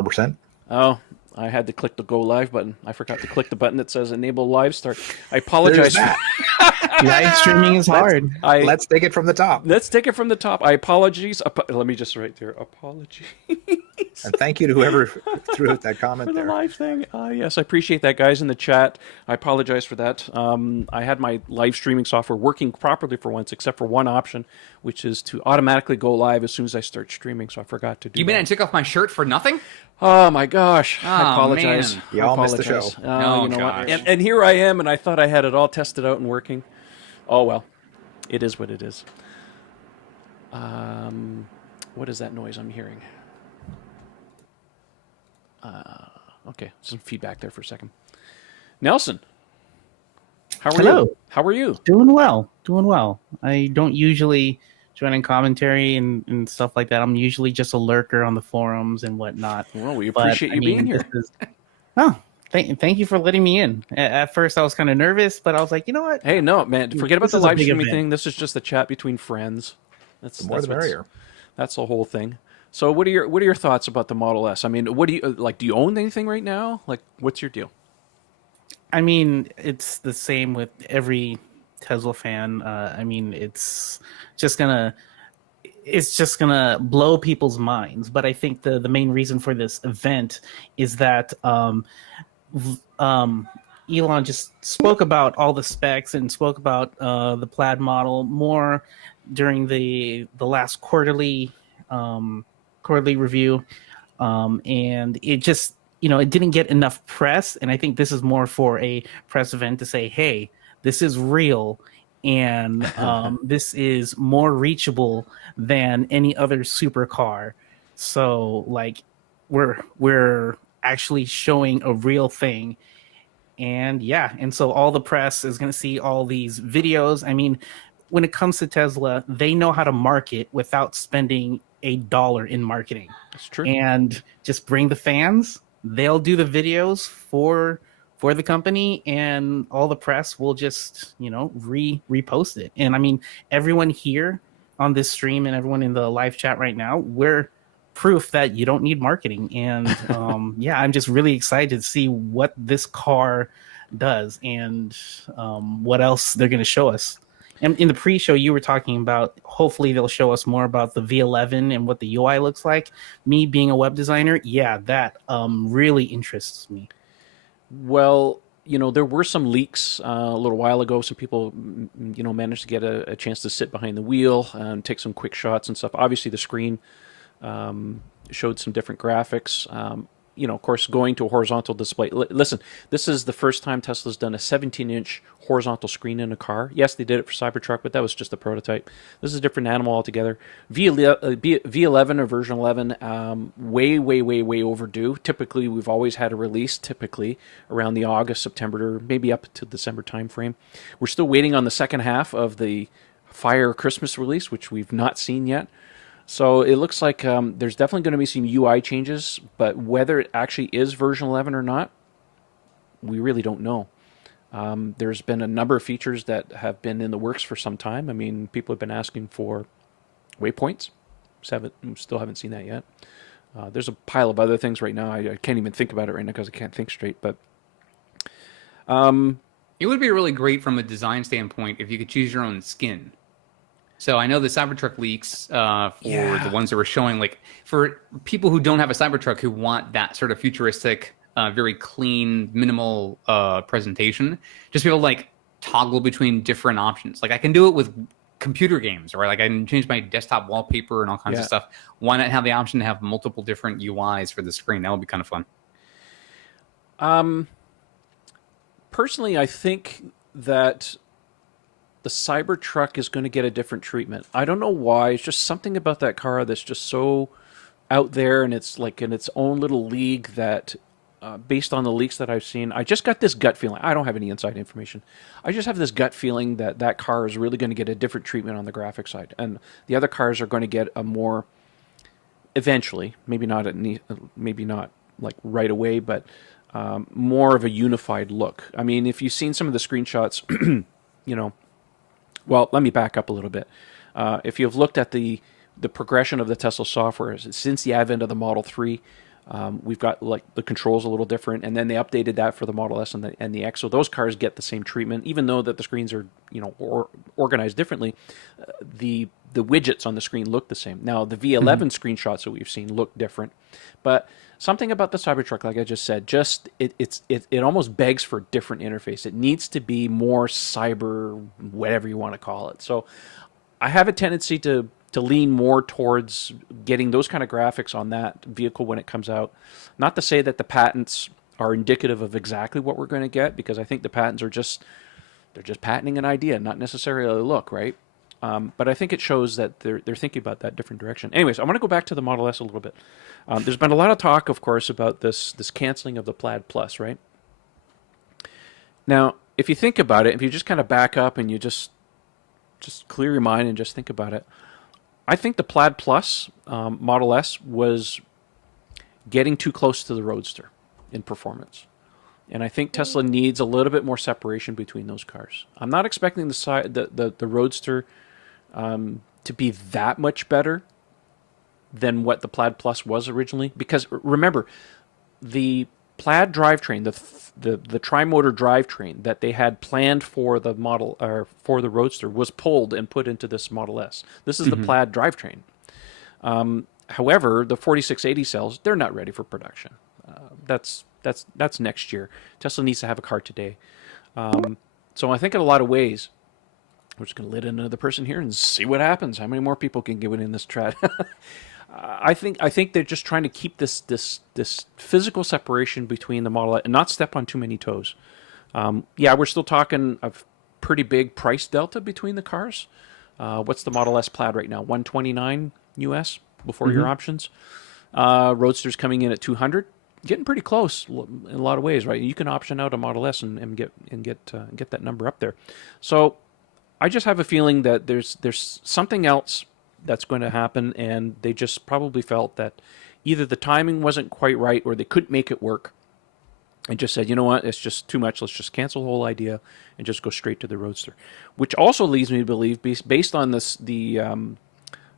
100%. Oh, I had to click the go live button. I forgot to click the button that says enable live start. I There's apologize. that. Live streaming is Let's, hard. let's take it from the top. Let's take it from the top. I apologies. Let me just write there. Apologies And thank you to whoever threw out that comment for the there. live thing. Yes, I appreciate that, guys, in the chat. I apologize for that. I had my live streaming software working properly for once, except for one option, which is to automatically go live as soon as I start streaming. So I forgot to do. You mean I that. took off my shirt for nothing? Oh my gosh! I Oh, apologize. man. You all missed the show. Oh, you know what? gosh. And here I am, and I thought I had it all tested out and working. Oh well, it is what it is. What is that noise I'm hearing? Okay, some feedback there for a second. Nelson, how are Hello. you? How are you? Doing well. Doing well. I don't usually join in commentary and stuff like that. I'm usually just a lurker on the forums and whatnot. Well, we But, appreciate you being here. Thank you for letting me in. At first, I was kind of nervous, but I was like, you know what? Hey, no, man, forget about This the is a live big streaming event. thing. This is just a chat between friends. The more the merrier. That's the whole thing. So, what are your thoughts about the Model S? I mean, what do you like? Do you own anything right now? Like, what's your deal? I mean, it's the same with every Tesla fan. I mean, it's just gonna blow people's minds. But I think the main reason for this event is that Elon just spoke about all the specs and spoke about the Plaid model more during the last quarterly review, and it just it didn't get enough press. And I think this is more for a press event to say, hey, this is real, and this is more reachable than any other supercar. So like we're actually showing a real thing. And yeah, and so all the press is going to see all these videos. I mean, when it comes to Tesla, they know how to market without spending $1 in marketing. That's true. And just bring the fans. They'll do the videos for the company, and all the press will just repost it. And I mean, everyone here on this stream and everyone in the live chat right now, we're proof that you don't need marketing. And yeah, I'm just really excited to see what this car does and what else they're going to show us. And in the pre-show, you were talking about hopefully they'll show us more about the V11 and what the UI looks like. Me being a web designer, yeah, that really interests me. Well, there were some leaks a little while ago. Some people, managed to get a chance to sit behind the wheel and take some quick shots and stuff. Obviously, the screen showed some different graphics. Of course, going to a horizontal display. Listen, this is the first time Tesla's done a 17-inch horizontal screen in a car. Yes, they did it for Cybertruck, but that was just a prototype. This is a different animal altogether. V11 or version 11, way overdue. Typically, we've always had a release, typically around the August, September, or maybe up to December timeframe. We're still waiting on the second half of the Fire Christmas release, which we've not seen yet. So it looks like there's definitely going to be some UI changes, but whether it actually is version 11 or not, we really don't know. There's been a number of features that have been in the works for some time. I mean, people have been asking for waypoints. Still haven't seen that yet. There's a pile of other things right now. I can't even think about it right now because I can't think straight. But it would be really great from a design standpoint if you could choose your own skin. So I know the Cybertruck leaks for the ones that were showing, like for people who don't have a Cybertruck who want that sort of futuristic, very clean, minimal presentation, just be able to like toggle between different options. Like I can do it with computer games, or like I can change my desktop wallpaper and all kinds of stuff. Why not have the option to have multiple different UIs for the screen? That would be kind of fun. Personally, I think that the Cybertruck is going to get a different treatment. I don't know why. It's just something about that car that's just so out there, and it's like in its own little league that, based on the leaks that I've seen, I just got this gut feeling. I don't have any inside information. I just have this gut feeling that that car is really going to get a different treatment on the graphic side, and the other cars are going to get a more, eventually, maybe not like right away, but more of a unified look. I mean, if you've seen some of the screenshots, well, let me back up a little bit. If you've looked at the progression of the Tesla software since the advent of the Model 3, We've got like the controls a little different, and then they updated that for the Model S and the X. So those cars get the same treatment, even though that the screens are organized differently. The widgets on the screen look the same. Now the V11 screenshots that we've seen look different, but something about the Cybertruck, like I just said, it almost begs for a different interface. It needs to be more cyber, whatever you want to call it. So I have a tendency to lean more towards getting those kind of graphics on that vehicle when it comes out. Not to say that the patents are indicative of exactly what we're going to get, because I think the patents are they're just patenting an idea, not necessarily a look, right? But I think it shows that they're thinking about that different direction. Anyways, I want to go back to the Model S a little bit. There's been a lot of talk, of course, about this canceling of the Plaid Plus, right? Now, if you think about it, if you just kind of back up and you just clear your mind and just think about it, I think the Plaid Plus Model S was getting too close to the Roadster in performance. And I think Tesla needs a little bit more separation between those cars. I'm not expecting the Roadster to be that much better than what the Plaid Plus was originally. Because remember, the Plaid drivetrain, the tri-motor drivetrain that they had planned for the model or for the Roadster was pulled and put into this Model S. This is the Plaid drivetrain. However, the 4680 cells, they're not ready for production. That's next year. Tesla needs to have a car today. So I think in a lot of ways, we're just going to let in another person here and see what happens. How many more people can get in this trad? I think they're just trying to keep this physical separation between the Model S and not step on too many toes. Yeah, we're still talking a pretty big price delta between the cars. What's the Model S Plaid right now? $129 US before your options. Roadster's coming in at $200. Getting pretty close in a lot of ways, right? You can option out a Model S and get that number up there. So I just have a feeling that there's something else that's going to happen, and they just probably felt that either the timing wasn't quite right or they couldn't make it work, and just said, you know what, it's just too much. Let's just cancel the whole idea and just go straight to the Roadster, which also leads me to believe, based on this, you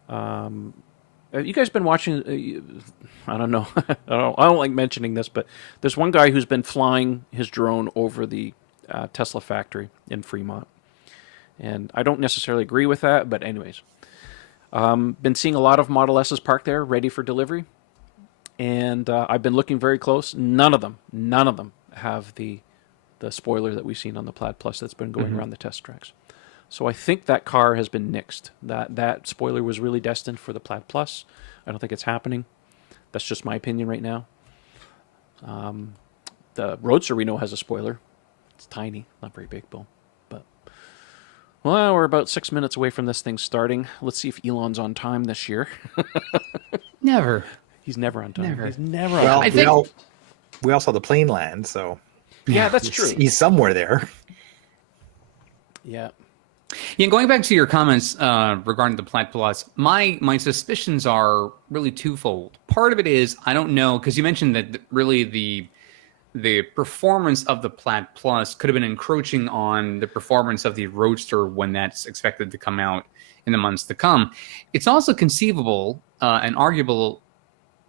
guys been watching? I don't know. I don't like mentioning this, but there's one guy who's been flying his drone over the Tesla factory in Fremont, and I don't necessarily agree with that. But anyways, been seeing a lot of Model S's parked there, ready for delivery, and I've been looking very close. None of them have the spoiler that we've seen on the Plaid Plus that's been going around the test tracks. So I think that car has been nixed. That spoiler was really destined for the Plaid Plus. I don't think it's happening. That's just my opinion right now. The Roadster we know has a spoiler. It's tiny, not very big, Bill. But, well, we're about 6 minutes away from this thing starting. Let's see if Elon's on time this year. Never. He's never on time. Never. He's never on Well, time. we all saw the plane land, so Yeah, that's true. he's somewhere there. Yeah. Yeah, going back to your comments regarding the Plaid Plus, my suspicions are really twofold. Part of it is I don't know, because you mentioned that really the performance of the Plaid Plus could have been encroaching on the performance of the Roadster when that's expected to come out in the months to come. It's also conceivable and arguable,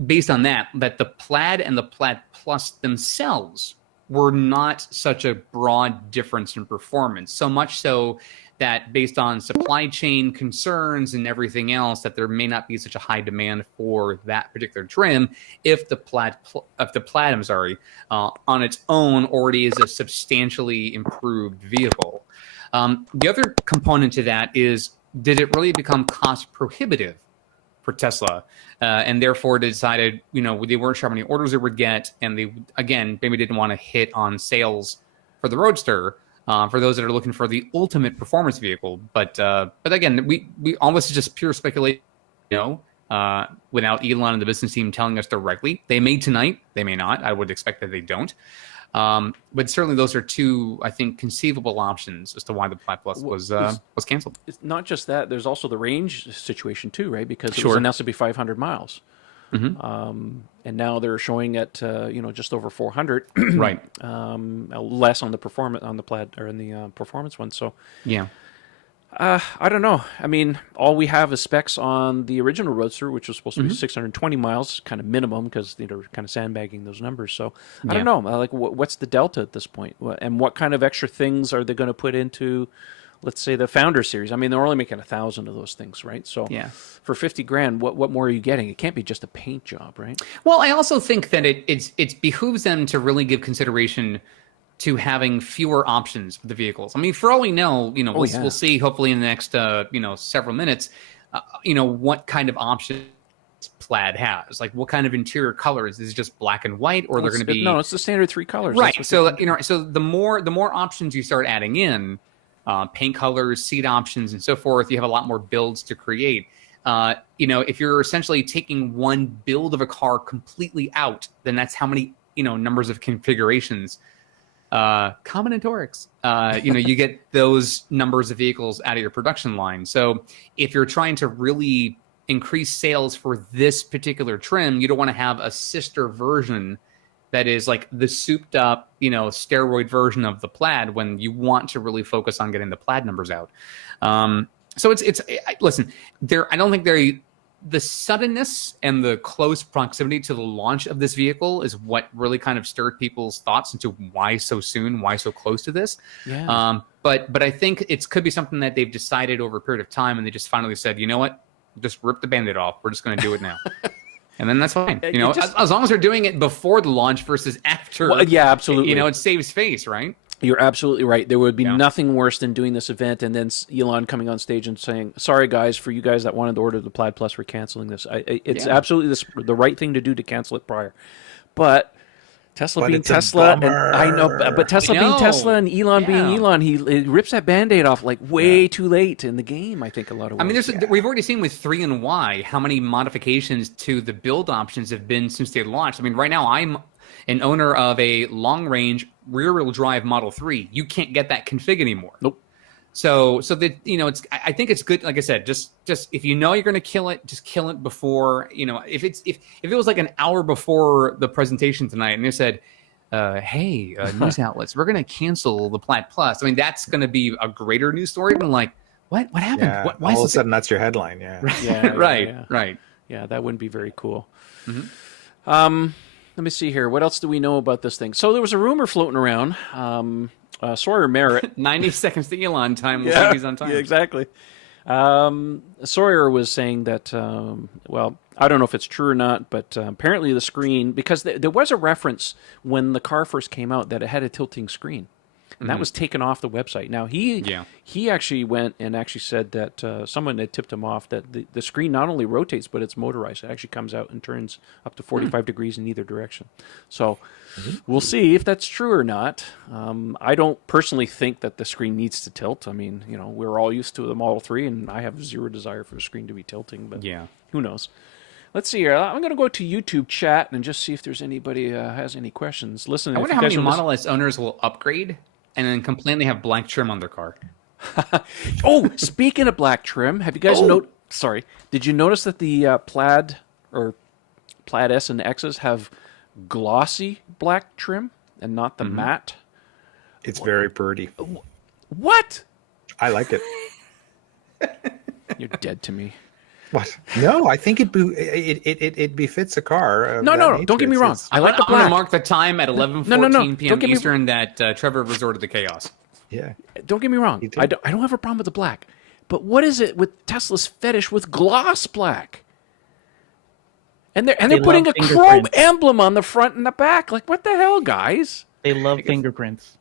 based on that the Plaid and the Plaid Plus themselves were not such a broad difference in performance, so much so that based on supply chain concerns and everything else, that there may not be such a high demand for that particular trim if the Plaid, on its own already is a substantially improved vehicle. The other component to that is, did it really become cost prohibitive for Tesla? And therefore they decided, they weren't sure how many orders they would get, and they, again, maybe didn't want to hit on sales for the Roadster, for those that are looking for the ultimate performance vehicle. But again, we almost just pure speculation, without Elon and the business team telling us directly. They may tonight, they may not. I would expect that they don't. But certainly those are two, I think, conceivable options as to why the Plaid Plus was canceled. It's not just that. There's also the range situation too, right? Because it was Sure. announced to be 500 miles. And now they're showing at just over 400, Right. Less on the performance on the Plaid or in the performance one. So Yeah. I don't know. I mean, all we have is specs on the original Roadster, which was supposed to be 620 miles, kind of minimum, because they're kind of sandbagging those numbers. So I don't know. Like, what's the delta at this point? And what kind of extra things are they going to put into, let's say, the Founder series? I mean, they're only making 1,000 of those things, right? So for 50 grand, what more are you getting? It can't be just a paint job, right? Well, I also think that it behooves them to really give consideration to having fewer options for the vehicles. I mean, for all we know, we'll see hopefully in the next several minutes, what kind of options Plaid has. Like, what kind of interior colors? Is it just black and white, or they're going to be? No, it's the standard 3 colors. Right. So so the more options you start adding in, paint colors, seat options, and so forth, you have a lot more builds to create. If you're essentially taking one build of a car completely out, then that's how many numbers of configurations. Common and Torx, you get those numbers of vehicles out of your production line. So if you're trying to really increase sales for this particular trim, you don't want to have a sister version that is like the souped up, steroid version of the Plaid, when you want to really focus on getting the Plaid numbers out. So listen, I don't think the suddenness and the close proximity to the launch of this vehicle is what really kind of stirred people's thoughts into why so soon, why so close to this. Yeah. But I think it could be something that they've decided over a period of time, and they just finally said, you know what, just rip the Band-Aid off. We're just going to do it now. And then that's fine. As long as they're doing it before the launch versus after. Well, yeah, absolutely. It saves face, right? You're absolutely right. There would be nothing worse than doing this event and then Elon coming on stage and saying, "Sorry, guys, for you guys that wanted to order the Plaid Plus, we're canceling this." It's absolutely the right thing to do to cancel it prior. But Tesla being Tesla, and I know, but Tesla being Tesla and Elon being Elon, he rips that Band-Aid off like way too late in the game, I think, a lot of ways. I mean, we've already seen with 3 and Y how many modifications to the build options have been since they launched. I mean, right now I'm an owner of a long-range rear-wheel drive Model 3. You can't get that config anymore. Nope. So that I think it's good. Like I said, just if you're going to kill it, just kill it before. If it was like an hour before the presentation tonight, and they said, "Hey, news outlets, we're going to cancel the Plaid Plus." I mean, that's going to be a greater news story than like, what happened? Yeah, Why all of a sudden that's your headline. Yeah. Right. Yeah, that wouldn't be very cool. Mm-hmm. Let me see here. What else do we know about this thing? So there was a rumor floating around. Sawyer Merritt. 90 seconds to Elon time. We'll see if he's on time. Yeah, exactly. Sawyer was saying that, I don't know if it's true or not, but apparently the screen, because there was a reference when the car first came out that it had a tilting screen. And that was taken off the website. Now, he actually went and actually said that someone had tipped him off that the screen not only rotates, but it's motorized. It actually comes out and turns up to 45 degrees in either direction. So we'll see if that's true or not. I don't personally think that the screen needs to tilt. I mean, we're all used to the Model 3, and I have zero desire for the screen to be tilting. But who knows? Let's see here. I'm going to go to YouTube chat and just see if there's anybody has any questions. Listen, I wonder how many Model S owners will upgrade and then complain they have black trim on their car. Oh, speaking of black trim, have you guys did you notice that the Plaid or Plaid S and X's have glossy black trim and not the matte? It's very pretty. What? I like it. You're dead to me. What? No, I think it befits a car. No, don't get me wrong. I like the black. I'm going to mark the time at 11:14 p.m. Eastern that Trevor resorted to chaos. Yeah. Don't get me wrong. I don't have a problem with the black. But what is it with Tesla's fetish with gloss black? And they're putting a chrome emblem on the front and the back. Like, what the hell, guys? They love fingerprints.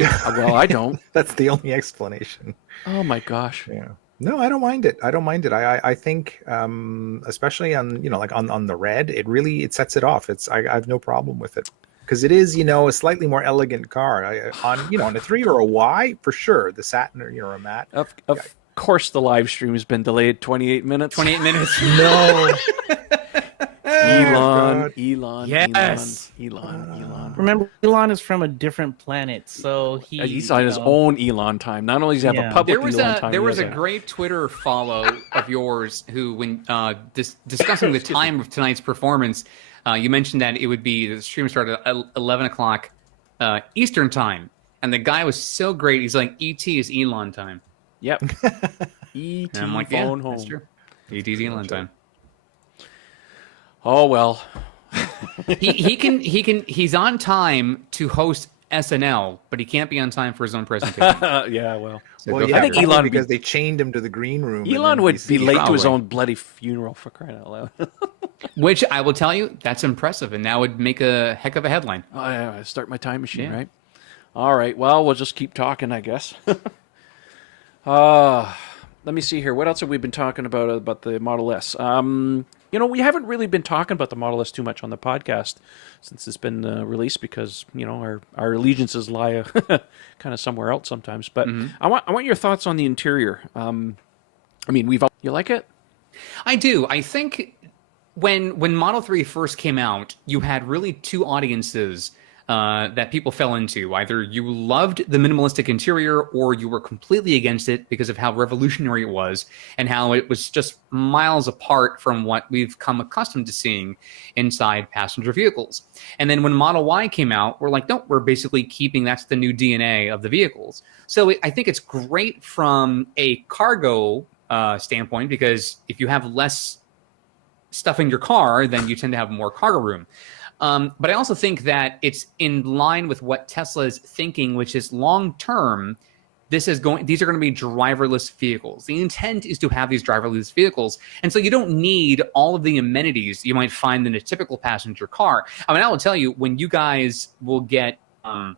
Well, I don't. That's the only explanation. Oh my gosh. Yeah. No, I don't mind it. I think, especially on on the red, it sets it off. I have no problem with it because it is a slightly more elegant car. On a 3 or a Y for sure. The satin or a matte. Of course, the live stream has been delayed 28 minutes. 28 minutes. No. Elon. Yes. Elon. Remember, Elon is from a different planet, so he's on his own Elon time. Not only does he have a public Elon time. There was a great Twitter follow of yours who, when discussing the time of tonight's performance, you mentioned that the stream started at 11 o'clock Eastern time, and the guy was so great. He's like, "ET is Elon time." Yep. ET And I'm like, phone yeah, home. that's true. ET's in time. Oh well. He's on time to host SNL, but he can't be on time for his own presentation. Yeah, well. So Well, go yeah, I think probably Elon because they chained him to the green room. and Elon then would be DC. late to his Probably. own bloody funeral, for crying out loud. Which I will tell you, that's impressive, and that would make a heck of a headline. Oh, yeah, start my time machine, Yeah. right? All right. Well, we'll just keep talking, I guess. Let me see here. What else have we been talking about the Model S? We haven't really been talking about the Model S too much on the podcast since it's been released because our allegiances lie kind of somewhere else sometimes. But I want your thoughts on the interior. You like it? I do. I think when Model 3 first came out, you had really two audiences that people fell into. Either you loved the minimalistic interior or you were completely against it because of how revolutionary it was and how it was just miles apart from what we've come accustomed to seeing inside passenger vehicles. And then when Model Y came out, we're like, no, we're basically keeping that's the new DNA of the vehicles. So I think it's great from a cargo standpoint because if you have less stuff in your car, then you tend to have more cargo room. But I also think that it's in line with what Tesla is thinking, which is long term. These are going to be driverless vehicles. The intent is to have these driverless vehicles, and so you don't need all of the amenities you might find in a typical passenger car. I mean, I will tell you, when you guys will get a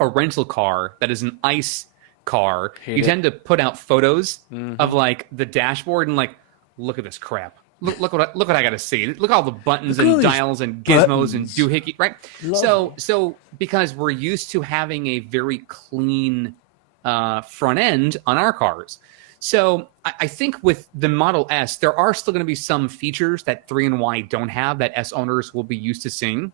rental car that is an ICE car, you tend to put out photos of like the dashboard and like, look at this crap. Look what I got to see. Look at all the buttons and dials and gizmos and doohickey, right? So because we're used to having a very clean front end on our cars. So I think with the Model S, there are still going to be some features that 3 and Y don't have that S owners will be used to seeing,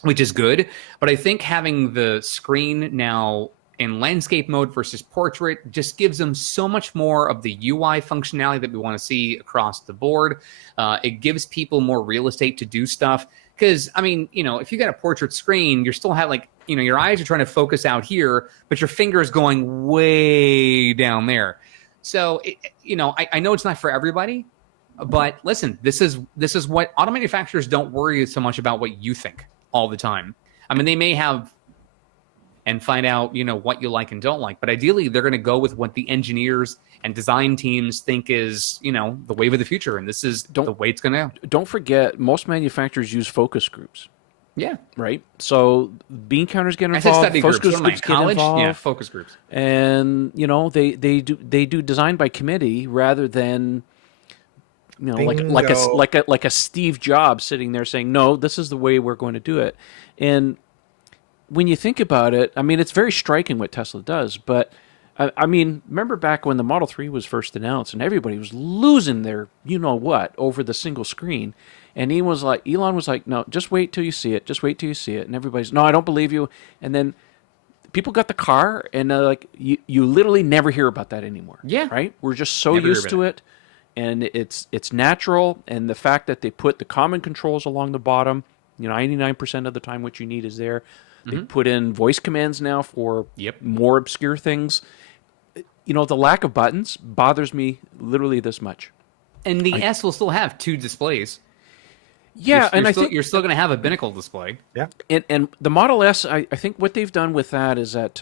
which is good. But I think having the screen now in landscape mode versus portrait just gives them so much more of the UI functionality that we want to see across the board. It gives people more real estate to do stuff. Because, I mean, if you got a portrait screen, you're still have your eyes are trying to focus out here, but your finger is going way down there. So, I know it's not for everybody, but listen, this is what auto manufacturers don't worry so much about what you think all the time. I mean, they may have and find out, what you like and don't like. But ideally, they're going to go with what the engineers and design teams think is, the wave of the future. And this is the way it's going to go. Don't forget, most manufacturers use focus groups. Yeah. Right? So bean counters get involved. Focus groups get involved. Yeah, focus groups. And, they do design by committee rather than, like a Steve Jobs sitting there saying, no, this is the way we're going to do it. And when you think about it, I mean, it's very striking what Tesla does. But, I mean, remember back when the Model 3 was first announced and everybody was losing their you-know-what over the single screen. And Elon was like, no, just wait till you see it. Just wait till you see it. And everybody's, no, I don't believe you. And then people got the car and you literally never hear about that anymore. Yeah. Right? We're just so used to it. And it's natural. And the fact that they put the common controls along the bottom, 99% of the time what you need is there. They put in voice commands now for more obscure things. The lack of buttons bothers me literally this much. And the S will still have 2 displays. Yeah, I think you're still going to have a binnacle display. Yeah, and the Model S, I think what they've done with that is that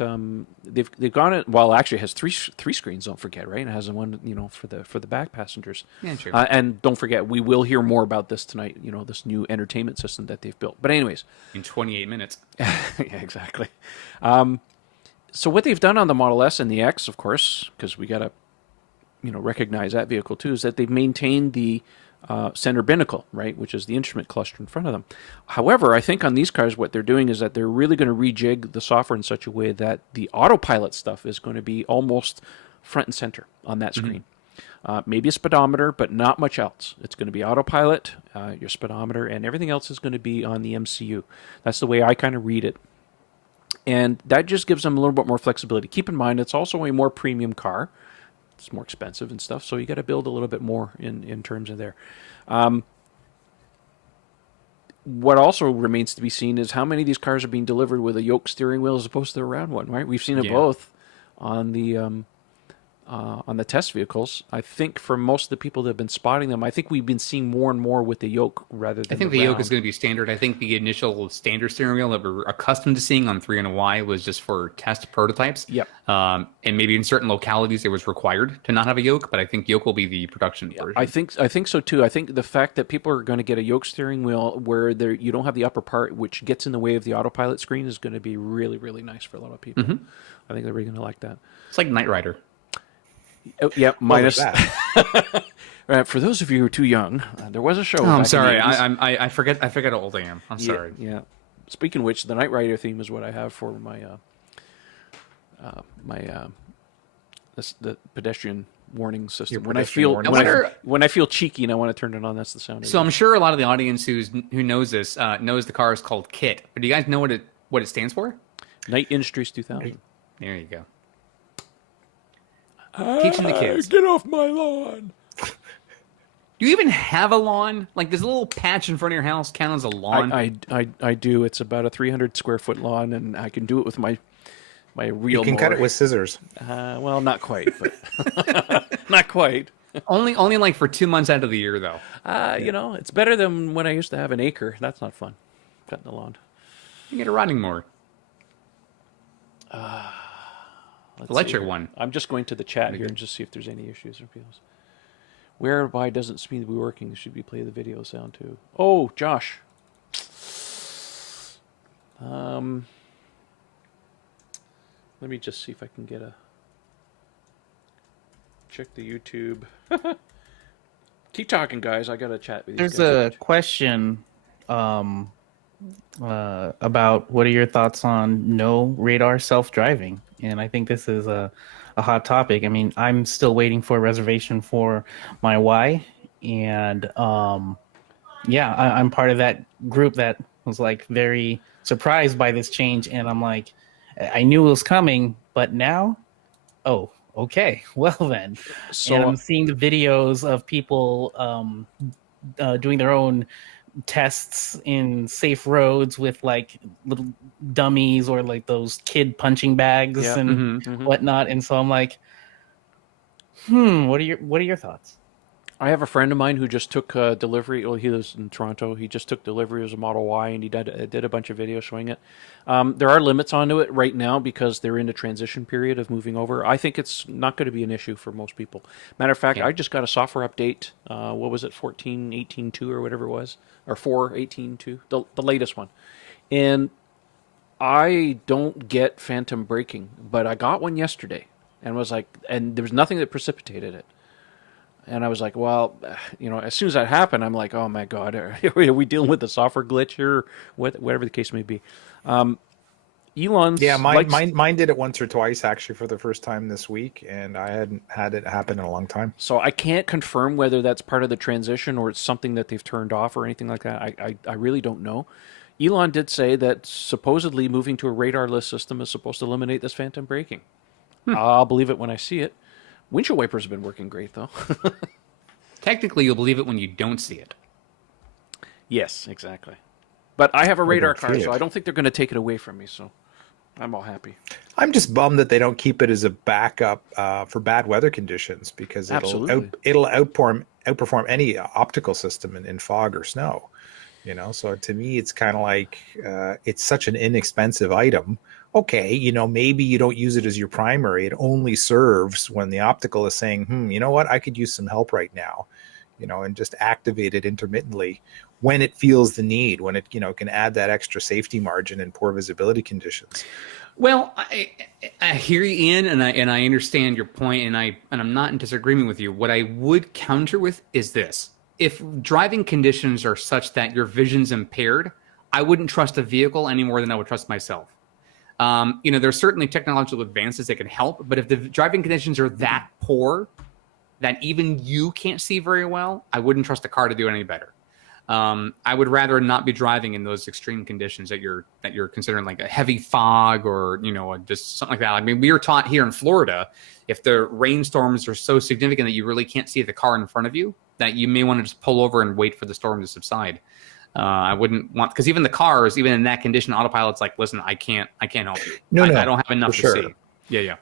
they've gone it. Well, actually, it has three screens. Don't forget, right? It has one, for the back passengers. Yeah, sure. And don't forget, we will hear more about this tonight. This new entertainment system that they've built. But anyways, in 28 minutes. Yeah, exactly. So what they've done on the Model S and the X, of course, because we got to, recognize that vehicle too, is that they've maintained the center binnacle, right, which is the instrument cluster in front of them. However, I think on these cars, what they're doing is that they're really going to rejig the software in such a way that the autopilot stuff is going to be almost front and center on that screen. Maybe a speedometer, but not much else. It's going to be autopilot, your speedometer, and everything else is going to be on the MCU. That's the way I kind of read it. And that just gives them a little bit more flexibility. Keep in mind, it's also a more premium car. It's more expensive and stuff, so you got to build a little bit more in terms of there. What also remains to be seen is how many of these cars are being delivered with a yoke steering wheel as opposed to a round one, right? We've seen it both on the on the test vehicles. I think for most of the people that have been spotting them, I think we've been seeing more and more with the yoke rather than I think the yoke is going to be standard. I think the initial standard steering wheel that we're accustomed to seeing on 300Y was just for test prototypes. Yep. And maybe in certain localities it was required to not have a yoke, but I think yoke will be the production version. I think so too. I think the fact that people are going to get a yoke steering wheel where you don't have the upper part, which gets in the way of the autopilot screen, is going to be really, really nice for a lot of people. I think they're really going to like that. It's like Knight Rider. Oh, yeah, minus that. For those of you who are too young, there was a show. Oh, back I'm in sorry. the 80s. I forget how old I am. I'm sorry. Yeah. Speaking of which, the Knight Rider theme is what I have for my the pedestrian warning system. Your When I pedestrian feel warning when I feel cheeky and I want to turn it on, that's the sound. So I'm sure a lot of the audience who knows this knows the car is called KIT. But do you guys know what it stands for? Knight Industries 2000. There you go. Teaching the kids. Get off my lawn. Do you even have a lawn? Like, does a little patch in front of your house count as a lawn? I do. It's about a 300 square foot lawn, and I can do it with my real. You can cut it with scissors. Well, not quite, but not quite. Only like for 2 months out of the year, though. You know, it's better than when I used to have an acre. That's not fun. Cutting the lawn. You get a riding mower. Electric see. one. I'm just going to the chat here and just see if there's any issues or people's. Whereby doesn't seem to be working. Should we play the video sound too? Oh, Josh. Let me just see if I can get a. Check the YouTube. Keep talking, guys. I got to chat with you. There's a question about what are your thoughts on no radar self-driving, and I think this is a hot topic. I mean, I'm still waiting for a reservation for my Y, and yeah, I'm part of that group that was like very surprised by this change, and I'm like, I knew it was coming, but now, oh, okay, well then. So and I'm seeing the videos of people doing their own tests in safe roads with like little dummies or like those kid punching bags and whatnot. And so I'm like, what are your thoughts? I have a friend of mine who just took delivery. Well, he lives in Toronto. He just took delivery as a Model Y, and he did a bunch of videos showing it. There are limits onto it right now because they're in a transition period of moving over. I think it's not going to be an issue for most people. Matter of fact, I just got a software update. What was it, 14.18.2 or whatever it was, or 4.18.2, the latest one. And I don't get phantom braking, but I got one yesterday, and was like, and there was nothing that precipitated it. And I was like, well, you know, as soon as that happened, I'm like, oh my God, are we dealing with a software glitch here? Whatever the case may be. Elon's mine did it once or twice actually for the first time this week, and I hadn't had it happen in a long time. So I can't confirm whether that's part of the transition or it's something that they've turned off or anything like that. I really don't know. Elon did say that supposedly moving to a radarless system is supposed to eliminate this phantom braking. I'll believe it when I see it. Windshield wipers have been working great, though. Technically, you'll believe it when you don't see it. Yes, exactly. But I have a radar car, feel so it. I don't think they're going to take it away from me, so I'm all happy. I'm just bummed that they don't keep it as a backup for bad weather conditions, because it'll outperform any optical system in fog or snow. You know, so to me, it's kind of like it's such an inexpensive item. Okay, you know, maybe you don't use it as your primary. It only serves when the optical is saying, you know what, I could use some help right now, you know, and just activate it intermittently when it feels the need, when it, you know, can add that extra safety margin in poor visibility conditions. Well, I hear you, Ian, and I understand your point, and I'm not in disagreement with you. What I would counter with is this: if driving conditions are such that your vision's impaired, I wouldn't trust a vehicle any more than I would trust myself. You know, there's certainly technological advances that can help, but if the driving conditions are that poor that even you can't see very well, I wouldn't trust a car to do any better. I would rather not be driving in those extreme conditions that you're considering, like a heavy fog or, you know, just something like that. I mean, we are taught here in Florida, if the rainstorms are so significant that you really can't see the car in front of you, that you may want to just pull over and wait for the storm to subside. I wouldn't want, because even the cars, even in that condition, autopilot's like, listen, I can't help you. I don't have enough to see. Yeah.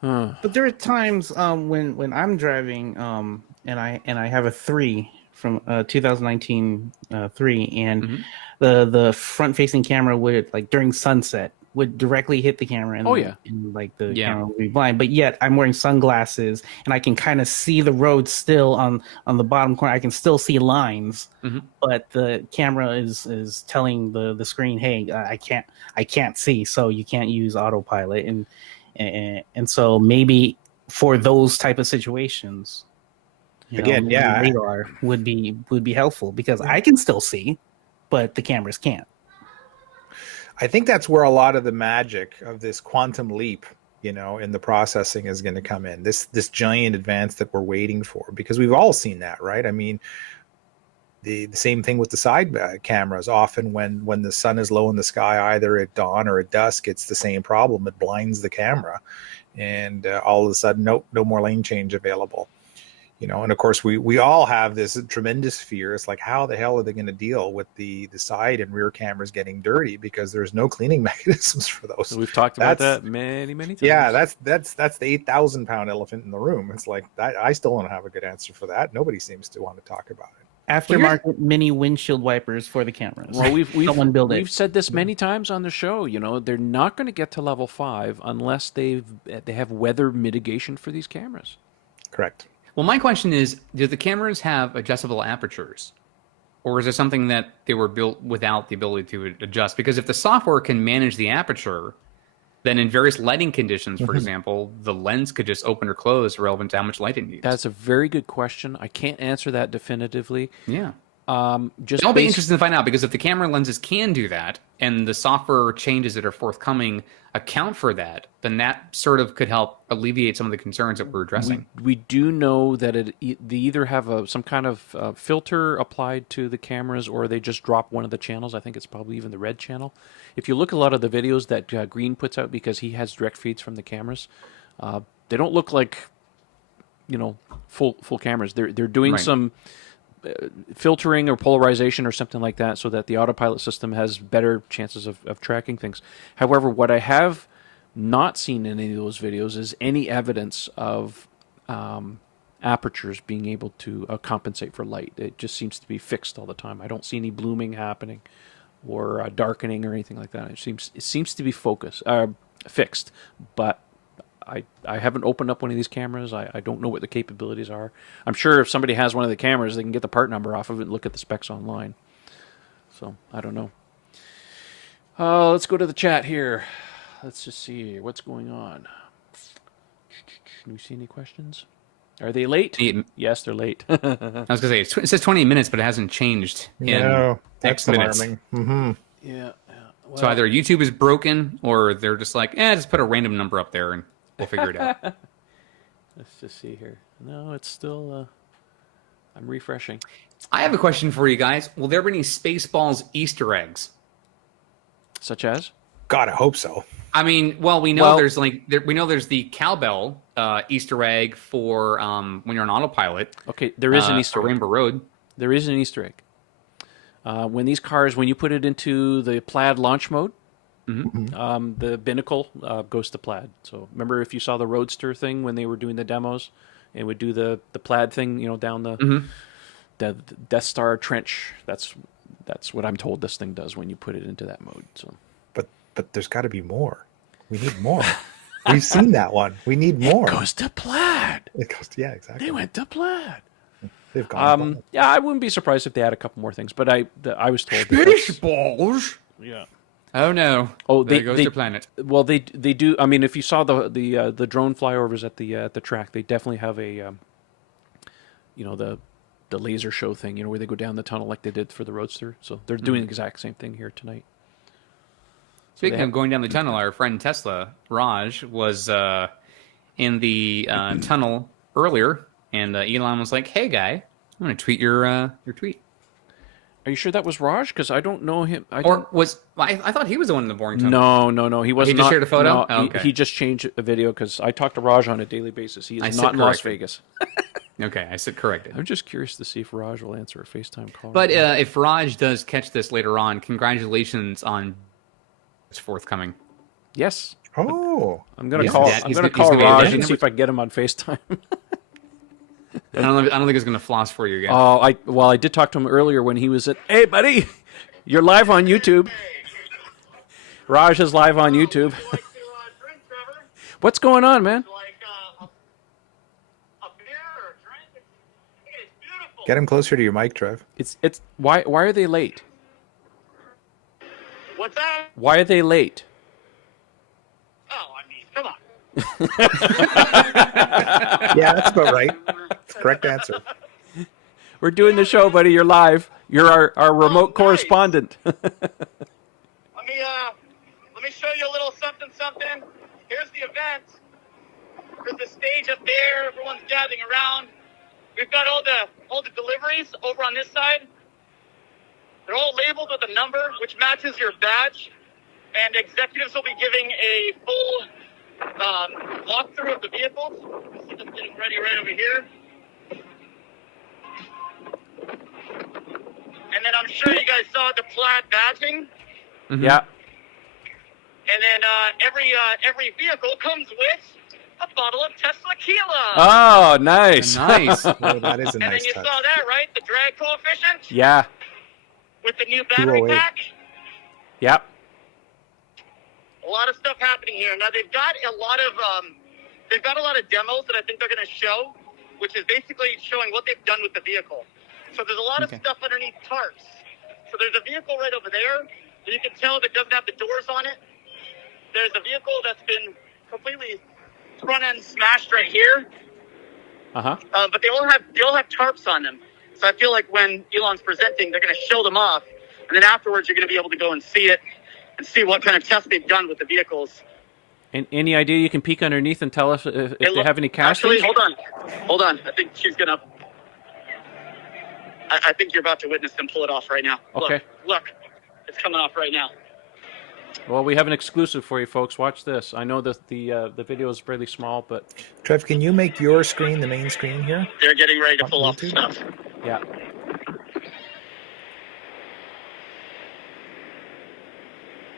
But there are times when I'm driving and I have a 3 from 2019 3, and the front facing camera would, like, during sunset, would directly hit the camera, and, Oh, yeah. and like the Yeah. camera would be blind. But yet I'm wearing sunglasses and I can kind of see the road still on the bottom corner. I can still see lines, but the camera is telling the screen, hey, I can't see, so you can't use autopilot. And so maybe for those type of situations, Again, maybe yeah. radar would be helpful, because I can still see, but the cameras can't. I think that's where a lot of the magic of this quantum leap, in the processing is going to come in. This giant advance that we're waiting for, because we've all seen that, right? I mean, the same thing with the side cameras. Often when the sun is low in the sky, either at dawn or at dusk, it's the same problem. It blinds the camera, and all of a sudden, no more lane change available. And of course we all have this tremendous fear. It's like, how the hell are they going to deal with the side and rear cameras getting dirty, because there's no cleaning mechanisms for those. We've talked about that many times. Yeah, that's the 8,000-pound elephant in the room. It's like I still don't have a good answer for that. Nobody seems to want to talk about it. Aftermarket mini windshield wipers for the cameras. Well, we've said this many times on the show. They're not going to get to level 5 unless they have weather mitigation for these cameras. Correct. Well, my question is, do the cameras have adjustable apertures? Or is it something that they were built without the ability to adjust? Because if the software can manage the aperture, then in various lighting conditions, for example, the lens could just open or close relevant to how much light it needs. That's a very good question. I can't answer that definitively. Yeah. I'll be interested to find out, because if the camera lenses can do that and the software changes that are forthcoming account for that, then that sort of could help alleviate some of the concerns that we're addressing. We do know that they either have some kind of filter applied to the cameras, or they just drop one of the channels. I think it's probably even the red channel. If you look at a lot of the videos that Green puts out, because he has direct feeds from the cameras, they don't look like full cameras. They're doing some filtering or polarization or something like that, so that the autopilot system has better chances of tracking things. However, what I have not seen in any of those videos is any evidence of apertures being able to compensate for light. It just seems to be fixed all the time. I don't see any blooming happening or darkening or anything like that. It seems to be fixed, but I haven't opened up one of these cameras. I don't know what the capabilities are. I'm sure if somebody has one of the cameras, they can get the part number off of it and look at the specs online. So, I don't know. Let's go to the chat here. Let's just see what's going on. Can we see any questions? Are they late? Yes, they're late. I was going to say, it says 20 minutes, but it hasn't changed in X minutes. Alarming. Yeah. Well, So either YouTube is broken, or they're just like, just put a random number up there and we'll figure it out. let's just see here. No, it's still... I'm refreshing. I have a question for you guys. Will there be any Spaceballs Easter eggs? Such as? God, I hope so. I mean, well, we know there's the cowbell Easter egg for when you're on autopilot. Okay, there is an Easter egg. Rainbow Road. There is an Easter egg. When you put it into the Plaid launch mode, the binnacle goes to Plaid. So remember, if you saw the Roadster thing when they were doing the demos, it would do the Plaid thing, down the Death Star trench. That's what I'm told this thing does when you put it into that mode. So, but there's got to be more. We need more. We've seen that one. We need more. It goes to Plaid. Yeah, exactly. They went to Plaid. They've gone. Yeah, I wouldn't be surprised if they had a couple more things, but I was told Spaceballs. Yeah. Oh no! Oh, there goes their planet. Well, they do. I mean, if you saw the drone flyovers at the track, they definitely have a the laser show thing, where they go down the tunnel like they did for the Roadster. So they're doing the exact same thing here tonight. Speaking of going down the tunnel, our friend Tesla, Raj, was in the tunnel earlier, and Elon was like, "Hey, guy, I'm going to tweet your tweet." Are you sure that was Raj? Because I don't know him. I thought he was the one in the boring tunnel. No. He wasn't. He just shared a photo? No, Oh, okay. he just changed a video because I talk to Raj on a daily basis. He is not in Las Vegas. Okay, I said corrected. I'm just curious to see if Raj will answer a FaceTime call. But if Raj does catch this later on, congratulations on it's forthcoming. Yes. Oh, I'm gonna Yes. call. Dad- I'm he's gonna gonna- he's call gonna be a Raj dad and see number- if I can get him on FaceTime. I don't think he's gonna floss for you again. Oh, I did talk to him earlier when he was at. Hey, buddy, you're live on YouTube. Raj is live on YouTube. What's going on, man? get him closer to your mic, Trev. It's why are they late? What's that? Why are they late? Oh, I mean, come on. Yeah, that's about right. That's the correct answer. We're doing the show, buddy. You're live. You're our remote nice. correspondent. Let me show you a little something. Here's the event. There's the stage up there. Everyone's gathering around. We've got all the deliveries over on this side. They're all labeled with a number which matches your badge, and executives will be giving a full walkthrough of the vehicles. You see them getting ready right over here. And then I'm sure you guys saw the Plaid badging. Mhm. Yeah. And then every vehicle comes with a bottle of Tesla Tequila. Oh, nice. Nice. Oh, that is a and then nice you touch. saw that, right? The drag coefficient Yeah. with the new battery 208. pack. Yep. A lot of stuff happening here. Now they've got a lot of demos that I think they're going to show, which is basically showing what they've done with the vehicle. So there's a lot of Okay. stuff underneath tarps. So there's a vehicle right over there that you can tell that doesn't have the doors on it. There's a vehicle that's been completely front end smashed right here, Uh-huh. but they all have tarps on them. So I feel like when Elon's presenting, they're going to show them off, and then afterwards you're going to be able to go and see it and see what kind of tests they've done with the vehicles. And any idea you can peek underneath and tell us if they have any Actually, castings? hold on. I think she's gonna. I think you're about to witness them pull it off right now. Okay. Look, it's coming off right now. Well, we have an exclusive for you folks. Watch this. I know that the video is really small, but Trev, can you make your screen the main screen here? They're getting ready to pull off the YouTube? stuff. yeah.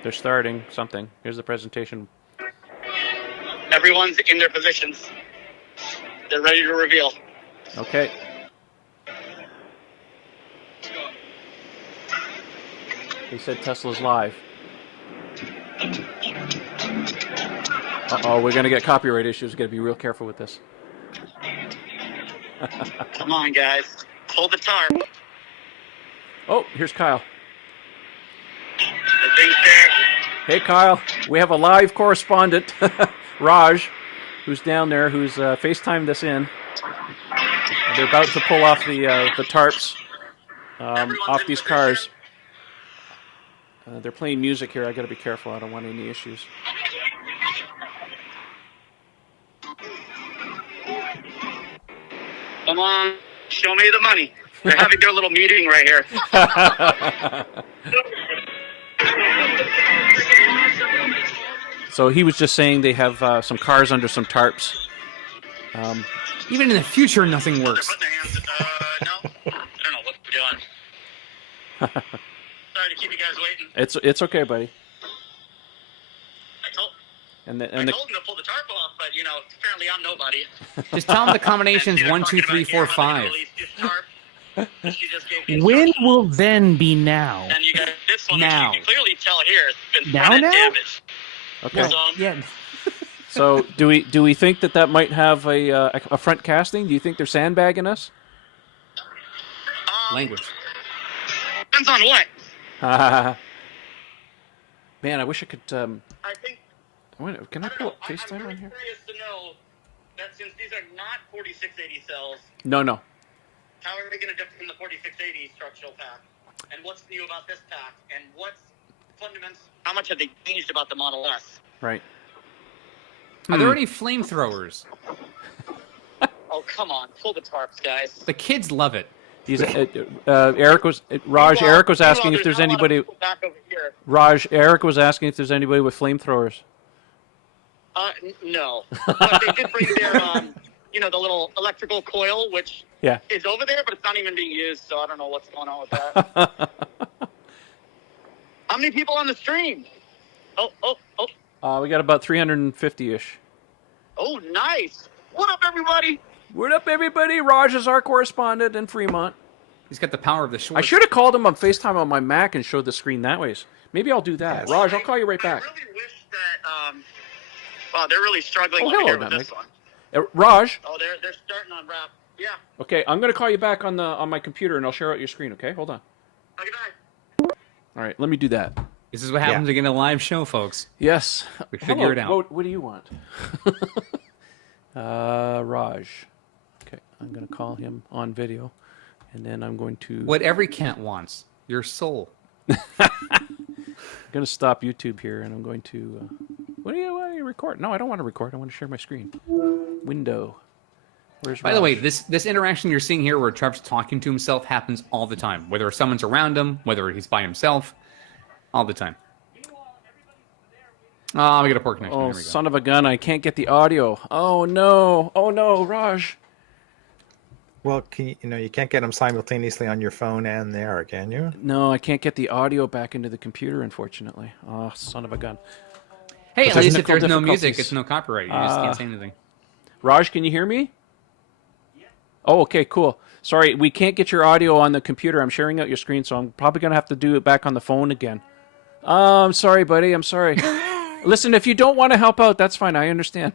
They're starting something. Here's the presentation. Everyone's in their positions. They're ready to reveal. Okay. He said Tesla's live. Uh-oh, we're going to get copyright issues. Got to be real careful with this. Come on, guys. Hold the tarp. Oh, here's Kyle. The thing's there. Hey, Kyle. We have a live correspondent, Raj, who's down there, who's FaceTimed us in. They're about to pull off the tarps off these cars. They're playing music here. I got to be careful. I don't want any issues. Come on. Show me the money. They're having their little meeting right here. So he was just saying they have some cars under some tarps. Even in the future, nothing They're works. putting their hands. No. I don't know what they're doing. Sorry to keep you guys waiting. It's okay, buddy. I told And I the told him to pull the tarp off, but apparently I'm nobody. Just tell them the combination's And 1, 2, 3, 4, 5. She just gave me When instructions. will then be now? And you got this one, Now. which you can clearly tell here, it's been Now, front-end now? damage. okay. So, Yeah. So do we think that might have a front casting? Do you think they're sandbagging us? Language. depends on what. Man, I wish I could. I think. Can I I don't pull know. up I'm FaceTime very on here? curious to know that since these are not 4680 cells, No. how are they going to differ from the 4680 structural pack? And what's new about this pack? And what's fundamental? How much have they changed about the Model S? Right. Are there any flamethrowers? Oh, come on. Pull the tarps, guys. The kids love it. He's Eric was Raj. Meanwhile- Eric was asking meanwhile, if there's not a lot of anybody. people back over here. Raj. Eric was asking if there's anybody with flamethrowers. No. But they did bring their, the little electrical coil, which Yeah. is over there, but it's not even being used, so I don't know what's going on with that. How many people on the stream? Oh, We got about 350-ish. Oh, nice. What up, everybody? What up, everybody? Raj is our correspondent in Fremont. He's got the power of the shorts. I should have called him on FaceTime on my Mac and showed the screen that way. Maybe I'll do that. Yes. Raj, I'll call you right back. I really wish that, wow, they're really struggling Oh, over hello, here with this Dominic. one. Raj, Oh, they're starting on wrap. Yeah. okay, I'm going to call you back on my computer, and I'll share out your screen, okay? Hold on. Okay, bye. All right, let me do that. This is what happens Yeah. again in a live show, folks. Yes. We figure it out. What do you want? Raj. Okay, I'm going to call him on video, and then I'm going to... What every cat wants, your soul. I'm going to stop YouTube here, and I'm going to... What do you record? No, I don't want to record. I want to share my screen. Window. Where's By the way, Raj? this interaction you're seeing here where Trevor's talking to himself happens all the time. Whether someone's around him, whether he's by himself, all the time. Oh, we got a poor connection. Oh, There we go. son of a gun. I can't get the audio. Oh, no. Oh, no, Raj. Well, you can't get them simultaneously on your phone and there, can you? No, I can't get the audio back into the computer, unfortunately. Oh, son of a gun. Hey, at least if Technical there's no music, difficulties. it's no copyright. You just can't say anything. Raj, can you hear me? Oh, okay, cool. Sorry, we can't get your audio on the computer. I'm sharing out your screen, so I'm probably going to have to do it back on the phone again. I'm sorry, buddy. I'm sorry. Listen, if you don't want to help out, that's fine. I understand.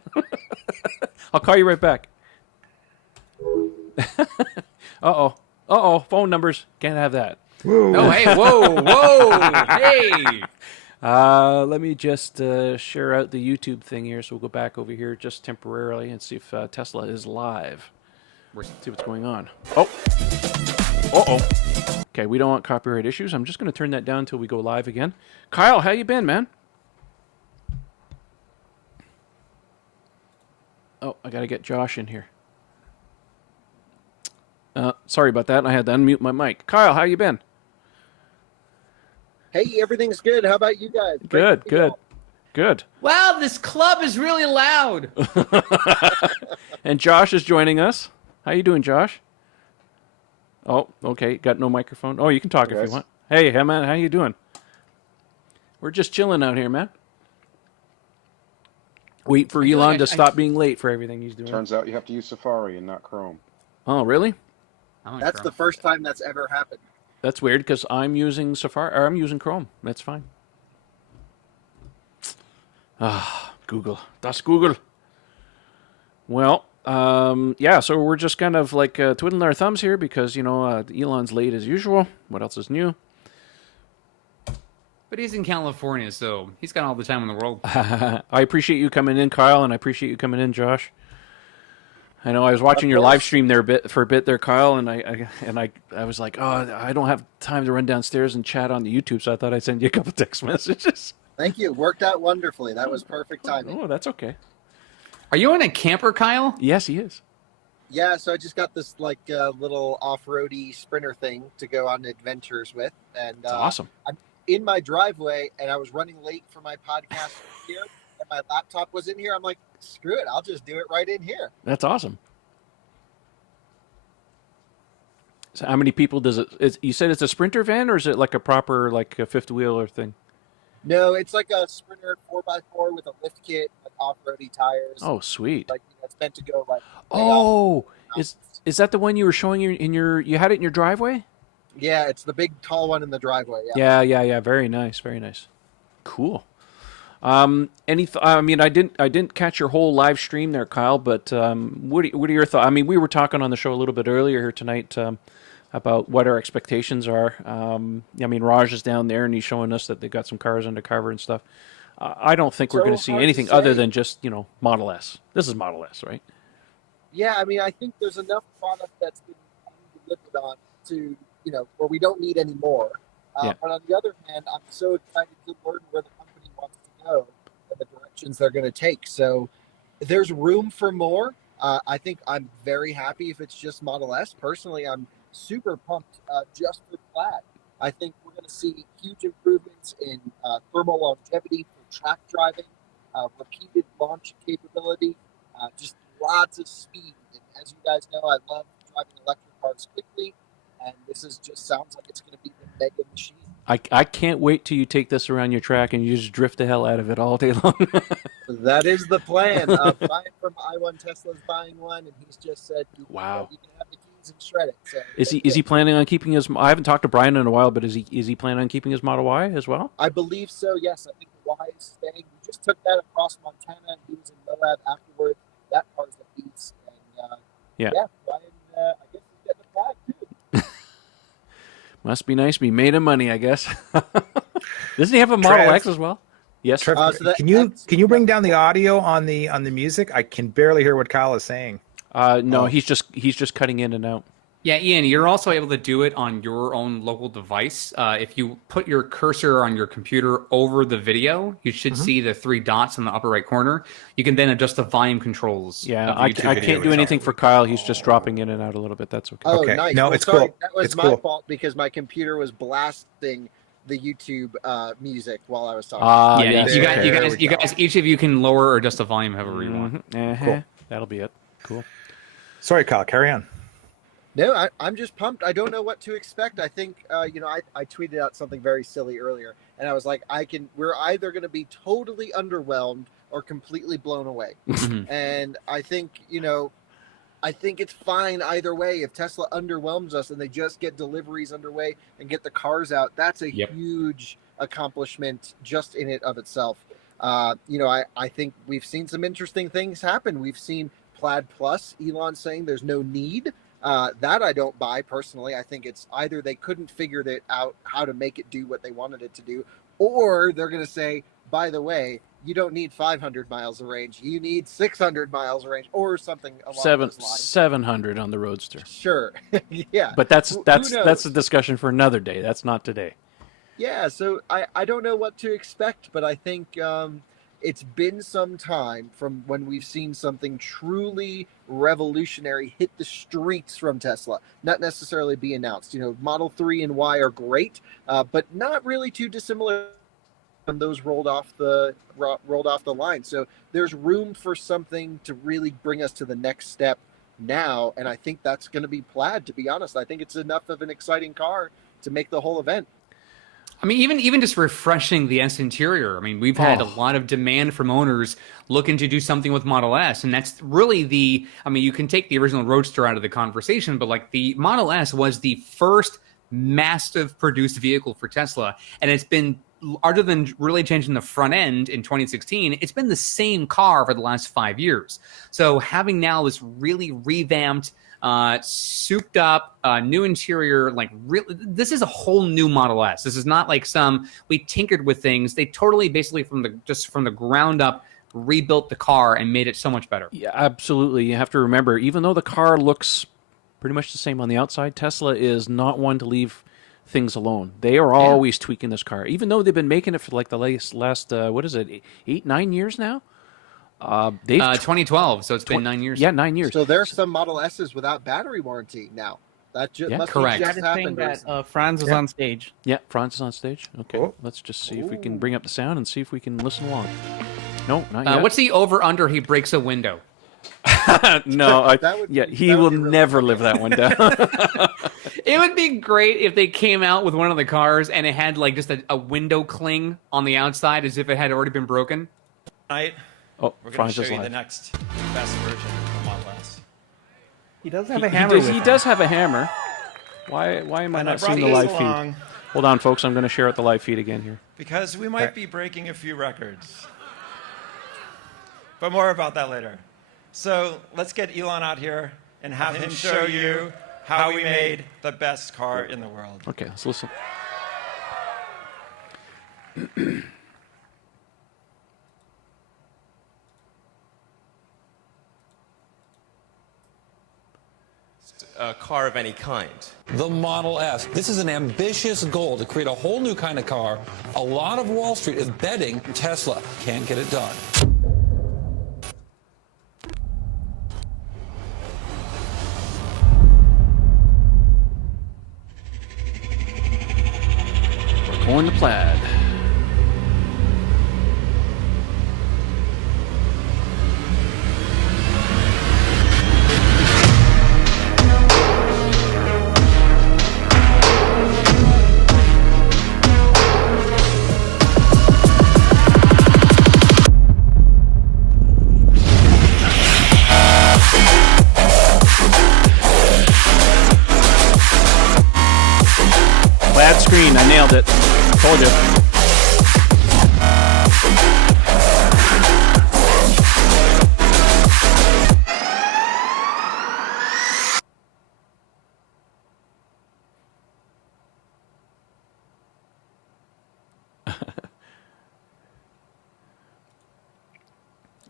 I'll call you right back. Uh-oh. Uh-oh. Phone numbers. Can't have that. No, hey, whoa, hey. Let me just share out the YouTube thing here, so we'll go back over here just temporarily and see if Tesla is live. See what's going on. Oh. Uh-oh. Okay, we don't want copyright issues. I'm just going to turn that down until we go live again. Kyle, how you been, man? Oh, I got to get Josh in here. Sorry about that. I had to unmute my mic. Kyle, how you been? Hey, everything's good. How about you guys? Good, good, good. Wow, this club is really loud. And Josh is joining us. How you doing, Josh? Oh, okay. Got no microphone. Oh, you can talk if you want. Hey, man. How you doing? We're just chilling out here, man. Wait for Elon to stop being late for everything he's doing. Turns out you have to use Safari and not Chrome. Oh, really? That's the first time that's ever happened. That's weird because I'm using Safari or I'm using Chrome. That's fine. Google. That's Google. Well, yeah, so we're just kind of like twiddling our thumbs here because, Elon's late as usual. What else is new? But he's in California, so he's got all the time in the world. I appreciate you coming in, Kyle, and I appreciate you coming in, Josh. I know I was watching your live stream there for a bit there, Kyle, and I was like, oh, I don't have time to run downstairs and chat on the YouTube, so I thought I'd send you a couple text messages. Thank you. Worked out wonderfully. That was perfect timing. Oh, that's okay. Are you in a camper, Kyle? Yes, he is. Yeah, so I just got this little off-roady sprinter thing to go on adventures with, and That's awesome. I'm in my driveway, and I was running late for my podcast here, and my laptop was in here. I'm like, screw it, I'll just do it right in here. That's awesome. So how many people does it? You said it's a sprinter van, or is it like a proper like a fifth wheeler thing? No, it's like a sprinter 4x4 with a lift kit, like off-roady tires. Oh, sweet. Like it's meant to go like. Oh, is that the one you were showing you had it in your driveway? Yeah, it's the big tall one in the driveway. Yeah. Very nice, very nice. Cool. I mean, I didn't catch your whole live stream there, Kyle. But what are your thoughts? I mean, we were talking on the show a little bit earlier here tonight about what our expectations are. I mean, Raj is down there and he's showing us that they got some cars undercover and stuff. I don't think we're going to see anything other than just Model S. This is Model S, right? Yeah, I mean, I think there's enough product that's been delivered on to where we don't need any more. But on the other hand, I'm so excited to learn where the company wants to go and the directions they're going to take. So there's room for more. I think I'm very happy if it's just Model S. Personally, I'm super pumped just for Plaid. I think we're going to see huge improvements in thermal longevity for track driving, repeated launch capability, just lots of speed. And as you guys know, I love driving electric cars quickly. And this just sounds like it's going to be the mega machine. I can't wait till you take this around your track and you just drift the hell out of it all day long. That is the plan. Brian from I1 Tesla's buying one, and he's just said, Wow. you can have the keys and shred it. So Is he planning on keeping his? I haven't talked to Brian in a while, but is he planning on keeping his Model Y as well? I believe so. Yes, I think the Y is staying. We just took that across Montana, and he was in Moab afterwards. That car's a beast. And Yeah. Brian, I guess he's getting the Plaid too. Must be nice to be made of money, I guess. Doesn't he have a Model Trev. X as well? Yes. Trev, So that can you X- bring down the audio on the music? I can barely hear what Kyle is saying. No, he's just cutting in and out. Yeah, Ian, you're also able to do it on your own local device. If you put your cursor on your computer over the video, you should see the 3 dots in the upper right corner. You can then adjust the volume controls. Yeah, of I YouTube can't video do anything itself. for Kyle. He's just dropping in and out a little bit. That's okay. Oh, Okay. nice. No, Well, it's sorry, cool. That was It's my cool. fault because my computer was blasting the YouTube music while I was talking. Yeah, yes, you okay. guys, you guys, each of you can lower or adjust the volume however you want. Cool. That'll be it. Cool. Sorry, Kyle. Carry on. No, I'm just pumped. I don't know what to expect. I think, I tweeted out something very silly earlier, and I was like, we're either going to be totally underwhelmed or completely blown away. And I think, I think it's fine either way. If Tesla underwhelms us and they just get deliveries underway and get the cars out, that's a huge accomplishment just in it of itself. I think we've seen some interesting things happen. We've seen Plaid Plus, Elon saying there's no need. That I don't buy personally. I think it's either they couldn't figure that out how to make it do what they wanted it to do, or they're going to say, by the way, you don't need 500 miles of range. You need 600 miles of range, or something along those lines. 700 on the Roadster. Sure, yeah. But that's Who a knows? discussion for another day. That's not today. Yeah, so I don't know what to expect, but I think it's been some time from when we've seen something truly revolutionary hit the streets from Tesla, not necessarily be announced. Model 3 and Y are great, but not really too dissimilar when those rolled off the line. So there's room for something to really bring us to the next step now, and I think that's going to be Plaid, to be honest. I think it's enough of an exciting car to make the whole event. I mean, even just refreshing the S interior. I mean, we've had a lot of demand from owners looking to do something with Model S, and that's really you can take the original Roadster out of the conversation, but like the Model S was the first massive produced vehicle for Tesla, and it's been, other than really changing the front end in 2016, it's been the same car for the last 5 years. So having now this really revamped, souped up, new interior, this is a whole new Model S. This is not like we tinkered with things. They totally basically from the ground up rebuilt the car and made it so much better. Yeah, absolutely. You have to remember, even though the car looks pretty much the same on the outside, Tesla is not one to leave things alone. They are always tweaking this car, even though they've been making it for like the last 8-9 years now. 2012, so it's been 9 years. Yeah, 9 years. So there's some Model S's without battery warranty now. That must correct. have That just is saying happened. that recently. Franz is on stage. Yeah, Franz is on stage. Okay, Oh. let's just see if we can bring up the sound and see if we can listen along. No, not yet. What's the over-under he breaks a window? No, That he would will be really never funny. live that one down. It would be great if they came out with one of the cars and it had like just a window cling on the outside as if it had already been broken. Tonight, Oh, we're going to Franz show is you the live. next best version of Model S. He does have He a hammer. does, he does have a hammer. Why am I And not brought seeing the these live feed? along Hold on, folks. I'm going to share out the live feed again here. because we might be breaking a few records. But more about that later. So let's get Elon out here and have him show you how we made the best car in the world. Okay, let's listen. A car of any kind. The Model S. This is an ambitious goal to create a whole new kind of car. A lot of Wall Street is betting Tesla can't get it done. We're going to Plaid. Told you.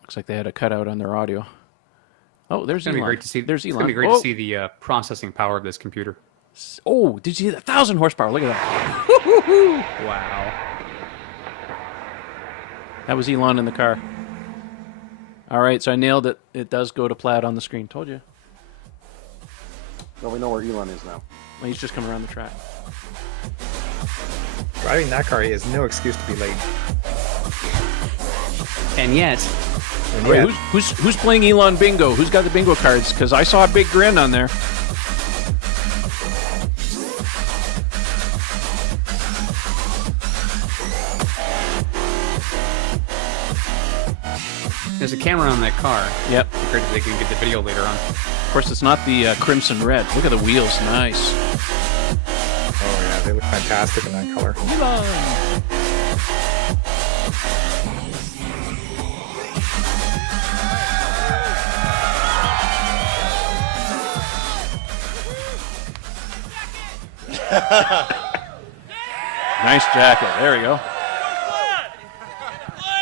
Looks like they had a cutout on their audio. Oh, there's It's gonna Elon. be great to see. There's It's Elon. gonna be great Oh. to see the processing power of this computer. Oh, did you see that? 1,000 horsepower. Look at that. Wow. That was Elon in the car. All right, so I nailed it. It does go to Plaid on the screen. Told you. Well, we know where Elon is now. Well, he's just coming around the track. Driving that car, he has no excuse to be late. And yet, And Wait, yet, who's playing Elon Bingo? Who's got the bingo cards? Because I saw a big grin on there. there's a camera on that car. Yep. It's great if they can get the video later on. Of course, it's not the crimson red. Look at the wheels. Nice. oh yeah, they look fantastic in that color. Nice jacket. There we go.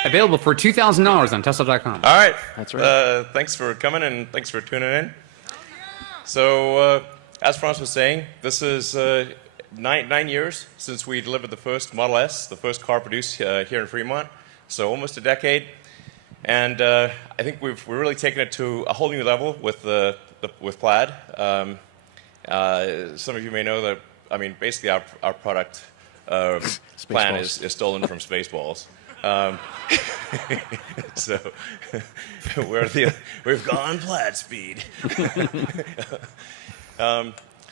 Available for $2,000 on Tesla.com. All right. That's right. Thanks for coming and thanks for tuning in. So, as Franz was saying, this is 9 years since we delivered the first Model S, the first car produced here in Fremont. So almost a decade. And I think we're really taken it to a whole new level with with Plaid. Some of you may know that, I mean, basically our product plan is stolen from Spaceballs. So we've gone Plaid speed.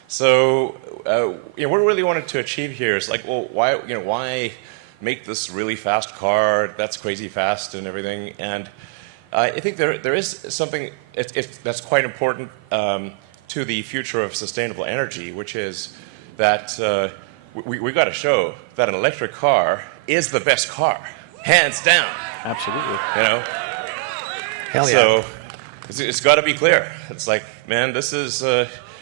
So what we really wanted to achieve here is like, well, why make this really fast car that's crazy fast and everything? And I think there is something that's quite important to the future of sustainable energy, which is that we got to show that an electric car is the best car, hands down. Absolutely. You know. Hell yeah. So it's got to be clear. It's like, man, this is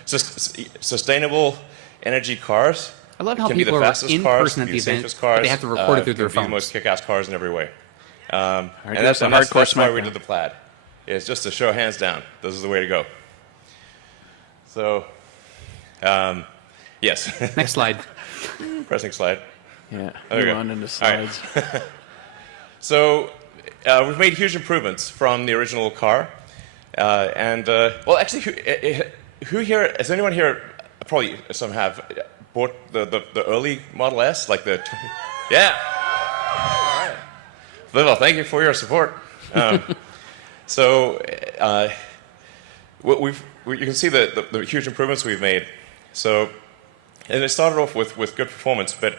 sustainable energy cars. I love how can be the people are fastest in cars, person at can the be the event, safest but cars, they have to record it through their can be the phones. most kick-ass cars in every way. And that's a hardcore that's why we smackdown. did the Plaid. It's just to show hands down, this is the way to go. So, yes. Next slide. Pressing slide. Yeah. There we go. Elon into All right. slides. So we've made huge improvements from the original car. Well, actually, who here, has anyone here, probably some have, bought the early Model S? Like the, yeah. All right. Well, thank you for your support. So you can see the huge improvements we've made. So, and it started off with good performance, but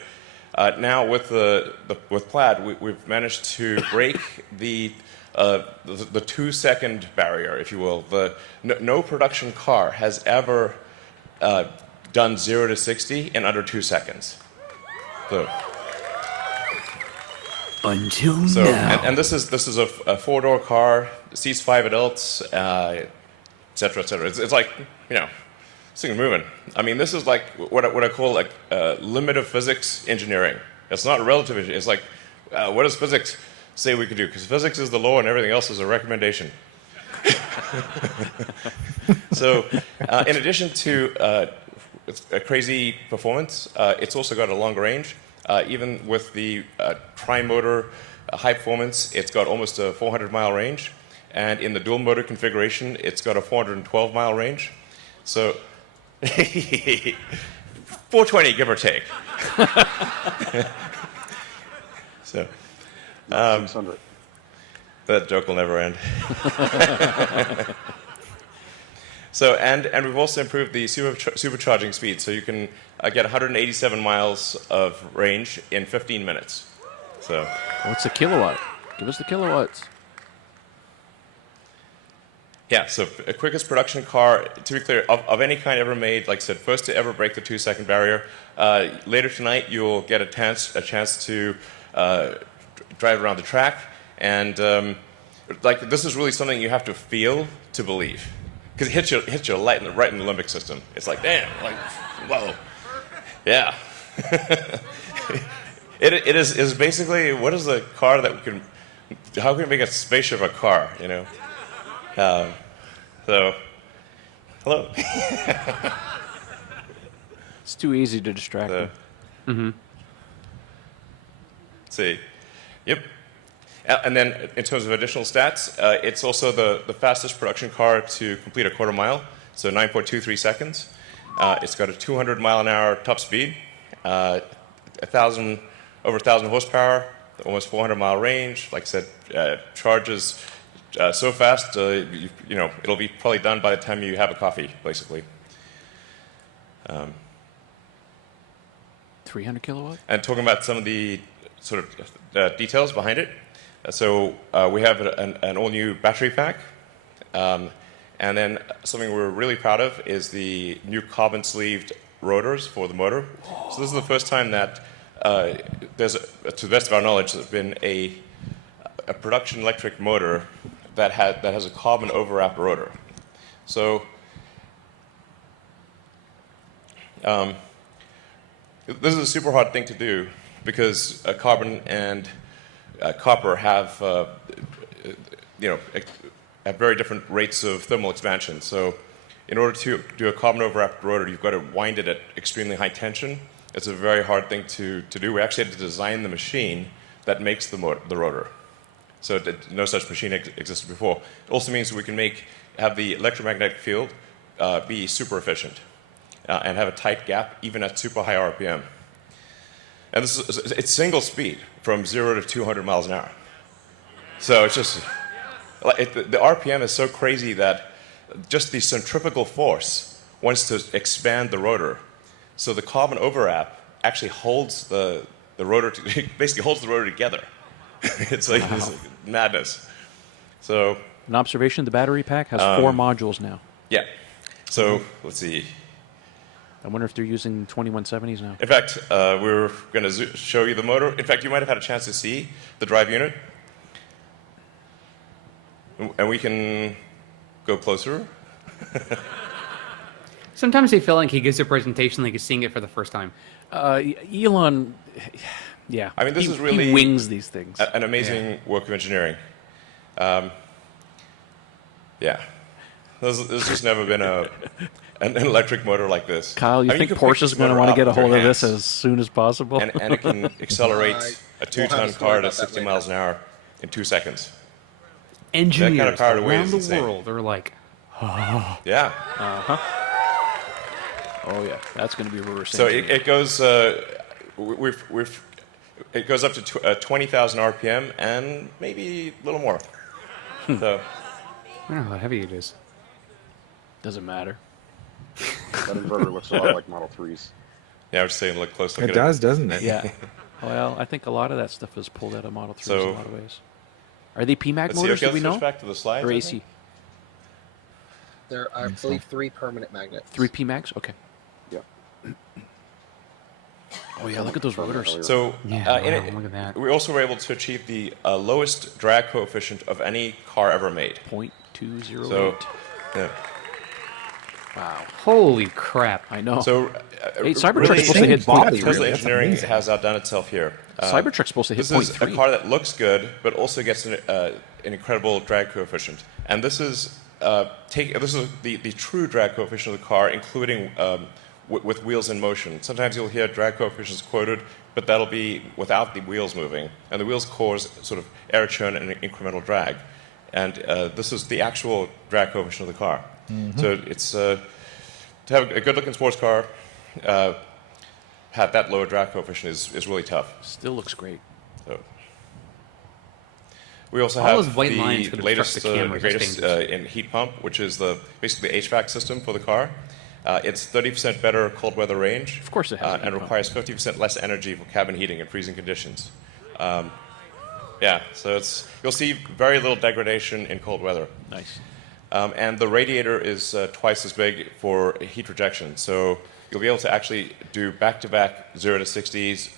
now with Plaid, we've managed to break the 2-second barrier, if you will. No production car has ever done 0 to 60 in under 2 seconds. So Until now. And this is a 4-door car, seats 5 adults, et cetera, et cetera. It's like, you know, this thing's moving. I mean, this is like what I call like limit of physics engineering. It's not relative engineering. It's like, what does physics say we could do? Because physics is the law and everything else is a recommendation. So, in addition to a crazy performance, it's also got a longer range. Even with the tri-motor high performance, it's got almost a 400-mile range. And in the dual motor configuration, it's got a 412-mile range. So, 420, give or take. So, 600. that joke will never end. So, and we've also improved the supercharging speed, so you can get 187 miles of range in 15 minutes. So, What's the kilowatt? Give us the kilowatts. Yeah, so quickest production car, to be clear, of any kind ever made, like I said, first to ever break the 2-second barrier. Later tonight, you'll get a chance to drive around the track, and like this is really something you have to feel to believe, because it hits you right in the limbic system. It's like, damn, like, whoa, yeah. It is basically, what is the car that we can, how can we make a spaceship a car, you know? So, hello. It's too easy to distract them. Let's see. Yep. And then in terms of additional stats, it's also the fastest production car to complete a quarter mile, so 9.23 seconds. It's got a 200-mile-an-hour top speed, over 1,000 horsepower, almost 400-mile range. Like I said, charges so fast, you know, it'll be probably done by the time you have a coffee, basically. 300 kilowatt? And talking about some of the sort of details behind it. So we have an all-new battery pack. And then something we're really proud of is the new carbon-sleeved rotors for the motor. So this is the first time that there's, to the best of our knowledge, there's been a production electric motor that has a carbon overwrap rotor. So this is a super hard thing to do because carbon and copper have have very different rates of thermal expansion. So in order to do a carbon overwrapped rotor, you've got to wind it at extremely high tension. It's a very hard thing to do. We actually had to design the machine that makes the rotor. So no such machine existed before. It also means we can have the electromagnetic field be super efficient and have a tight gap even at super high RPM. And it's single speed from 0 to 200 miles an hour. So it's just, the RPM is so crazy that just the centrifugal force wants to expand the rotor. So the carbon overwrap actually holds the rotor, basically holds the rotor together. It's like this madness. So an observation: the battery pack has 4 modules now. Yeah. So let's see. I wonder if they're using 2170s now. In fact, we're going to show you the motor. In fact, you might have had a chance to see the drive unit, and we can go closer. Sometimes I feel like he gives a presentation like he's seeing it for the first time. Elon, yeah. I mean, this is really he wings these things. An amazing work of engineering. Yeah, there's just never been an electric motor like this. Kyle, you think Porsche's going to want to get a hold of this as soon as possible? And it can accelerate a 2-ton car to 60 miles an hour in 2 seconds. Engineers that kind of power to weight around is the insane. world are like, yeah. Oh yeah, that's going to be reverse. So it goes. It goes up to 20,000 RPM and maybe a little more. So I don't know how heavy it is. Doesn't matter. That inverter looks a lot like Model 3s. yeah, I was saying look close. It does, doesn't it? Yeah. Well, I think a lot of that stuff is pulled out of Model 3s So- in a lot of ways. Are they PMAG Let's see, motors? okay, Do we let's know? switch back to the slides. Or I AC? think. There are, I believe, 3 permanent magnets. 3 PMAGs? Okay. Yep. Oh yeah, look at those rotors. So Yeah, in wow, it, look at that. we also were able to achieve the lowest drag coefficient of any car ever made. 0.208. So, yeah. Wow. Holy crap. I know. So Hey, Cybertruck's really, supposed to hit body, Tesla really. That's engineering amazing. has outdone itself here. Cybertruck's supposed to hit This is a 0.3. car that looks good, but also gets an incredible drag coefficient. And this is the true drag coefficient of the car, including with wheels in motion. Sometimes you'll hear drag coefficients quoted, but that'll be without the wheels moving. And the wheels cause sort of air churn and incremental drag. And this is the actual drag coefficient of the car. So it's to have a good-looking sports car, have that lower drag coefficient is really tough. Still looks great. So we also All have those white lines the could latest, obstruct the camera, greatest that's in heat pump, which is basically the HVAC system for the car. It's 30% better cold weather range. Of course it has a heat and pump. requires 50% less energy for cabin heating in freezing conditions. Yeah, so you'll see very little degradation in cold weather. Nice. And the radiator is twice as big for heat rejection. So you'll be able to actually do back-to-back 0 to 60s,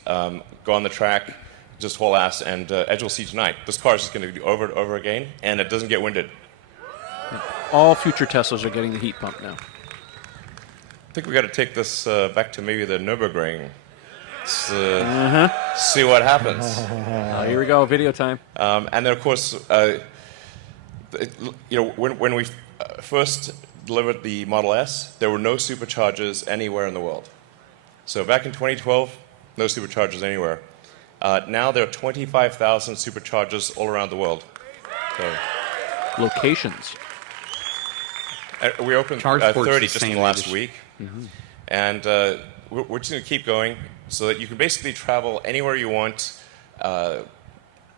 go on the track, just haul ass, and as you'll see tonight, this car is just going to do over and over again, and it doesn't get winded. All future Teslas are getting the heat pump now. I think we got to take this back to maybe the Nürburgring. See what happens. Here we go, video time. And then, of course, when we first delivered the Model S, there were no superchargers anywhere in the world. So back in 2012, no superchargers anywhere. Now there are 25,000 superchargers all around the world. So, locations. We opened 30 just in the last week. Mm-hmm. And we're just going to keep going so that you can basically travel anywhere you want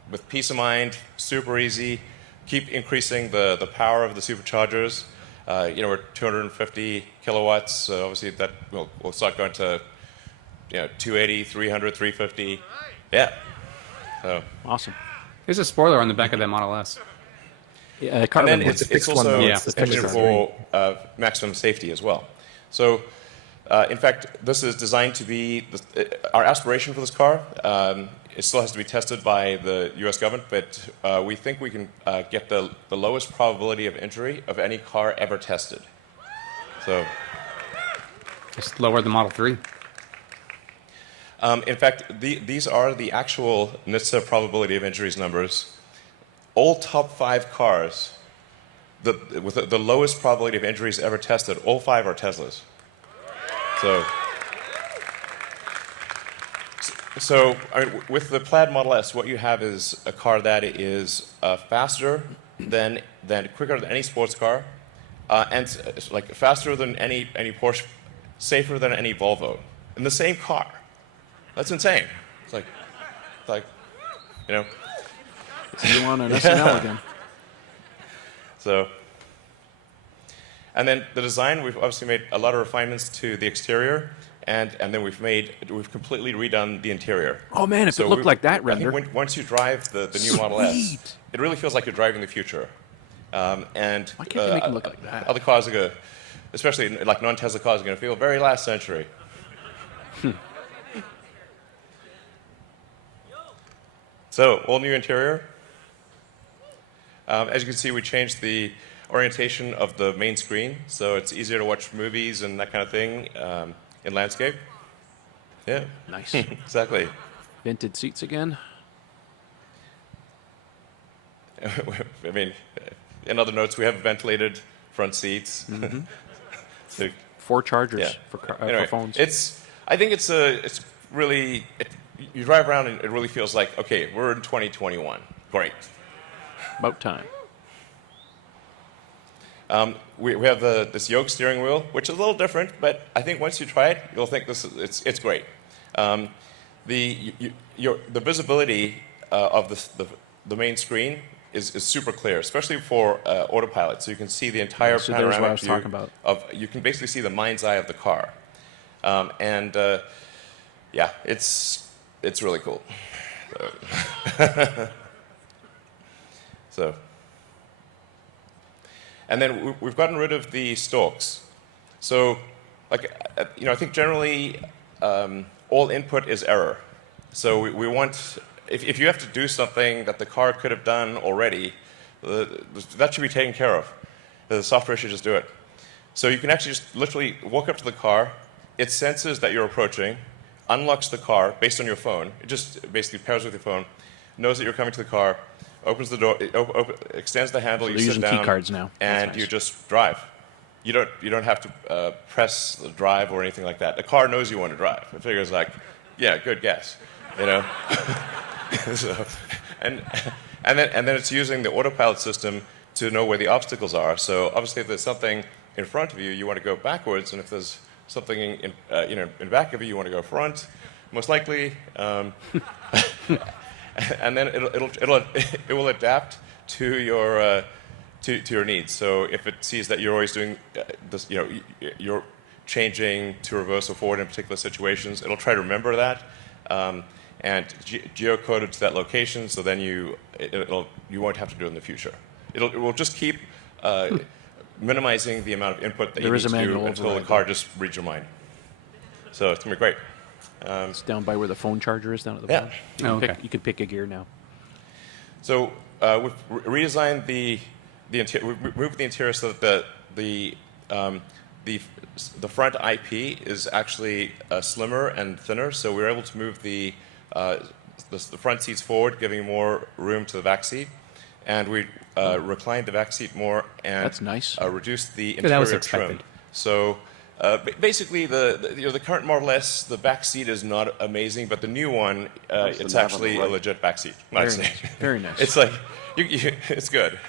with peace of mind, super easy, keep increasing the power of the superchargers. We're 250 kilowatts, so obviously that we'll start going to 280, 300, 350. Yeah. So. Awesome. There's a spoiler on the back of that Model S. Yeah, and then it's also engineered for maximum safety as well. So, in fact, this is designed to be our aspiration for this car. It still has to be tested by the U.S. government, but we think we can get the lowest probability of injury of any car ever tested. So, it's lower than Model 3. In fact, these are the actual NHTSA probability of injuries numbers. All top 5 cars with the lowest probability of injuries ever tested, all 5 are Teslas. So I mean, with the Plaid Model S, what you have is a car that is faster than quicker than any sports car, and like faster than any Porsche, safer than any Volvo in the same car. That's insane. It's like You want an SNL again. So, and then the design, we've obviously made a lot of refinements to the exterior, and then we've completely redone the interior. Oh man, if it looked like that render. I think once you drive the new Model S, it really feels like you're driving the future. And why can't they make it look like that? Other cars are going to, especially like non-Tesla cars, are going to feel very last century. So, all new interior. As you can see, we changed the orientation of the main screen, so it's easier to watch movies and that kind of thing in landscape. Yeah. Nice. Exactly. Vented seats again. I mean, in other notes, we have ventilated front seats. Mm-hmm. So, 4 chargers for phones. I think it's really. You drive around and it really feels like, okay, we're in 2021. Great. About time. We have this yoke steering wheel, which is a little different, but I think once you try it, you'll think it's great. The visibility of the main screen is super clear, especially for autopilot. So you can see the entire panoramic view you can basically see the mind's eye of the car, yeah, it's really cool. So, and then we've gotten rid of the stalks. So, like, I think generally all input is error. So we want, if you have to do something that the car could have done already, that should be taken care of. The software should just do it. So you can actually just literally walk up to the car, it senses that you're approaching, unlocks the car based on your phone. It just basically pairs with your phone, knows that you're coming to the car, opens the door, extends the handle, So you they're sit using down, key cards now. and That's you nice. just drive. You don't have to press the drive or anything like that. The car knows you want to drive. It figures like, yeah, good guess, So, and then it's using the autopilot system to know where the obstacles are. So obviously, if there's something in front of you, you want to go backwards, and if there's something in back of you, you want to go front, most likely. And then it will adapt to your to your needs. So if it sees that you're always doing this, you're changing to reverse or forward in particular situations, it'll try to remember that and geocode it to that location. So then you won't have to do it in the future. It will just keep minimizing the amount of input that There you is need a to do manual until the override, car though. just reads your mind. So it's going to be great. It's down by where the phone charger is down at the Yeah. bottom. You Oh, can, okay. you can pick a gear now. So we've redesigned the interior. We moved the interior so that the front IP is actually slimmer and thinner. So we were able to move the front seats forward, giving more room to the back seat, and we reclined the back seat more and That's nice. reduced the that was interior expected. trim. So. Basically, the current Model S, the back seat is not amazing, but the new one, it's actually a legit back seat. I'd say. Very nice. It's like it's good.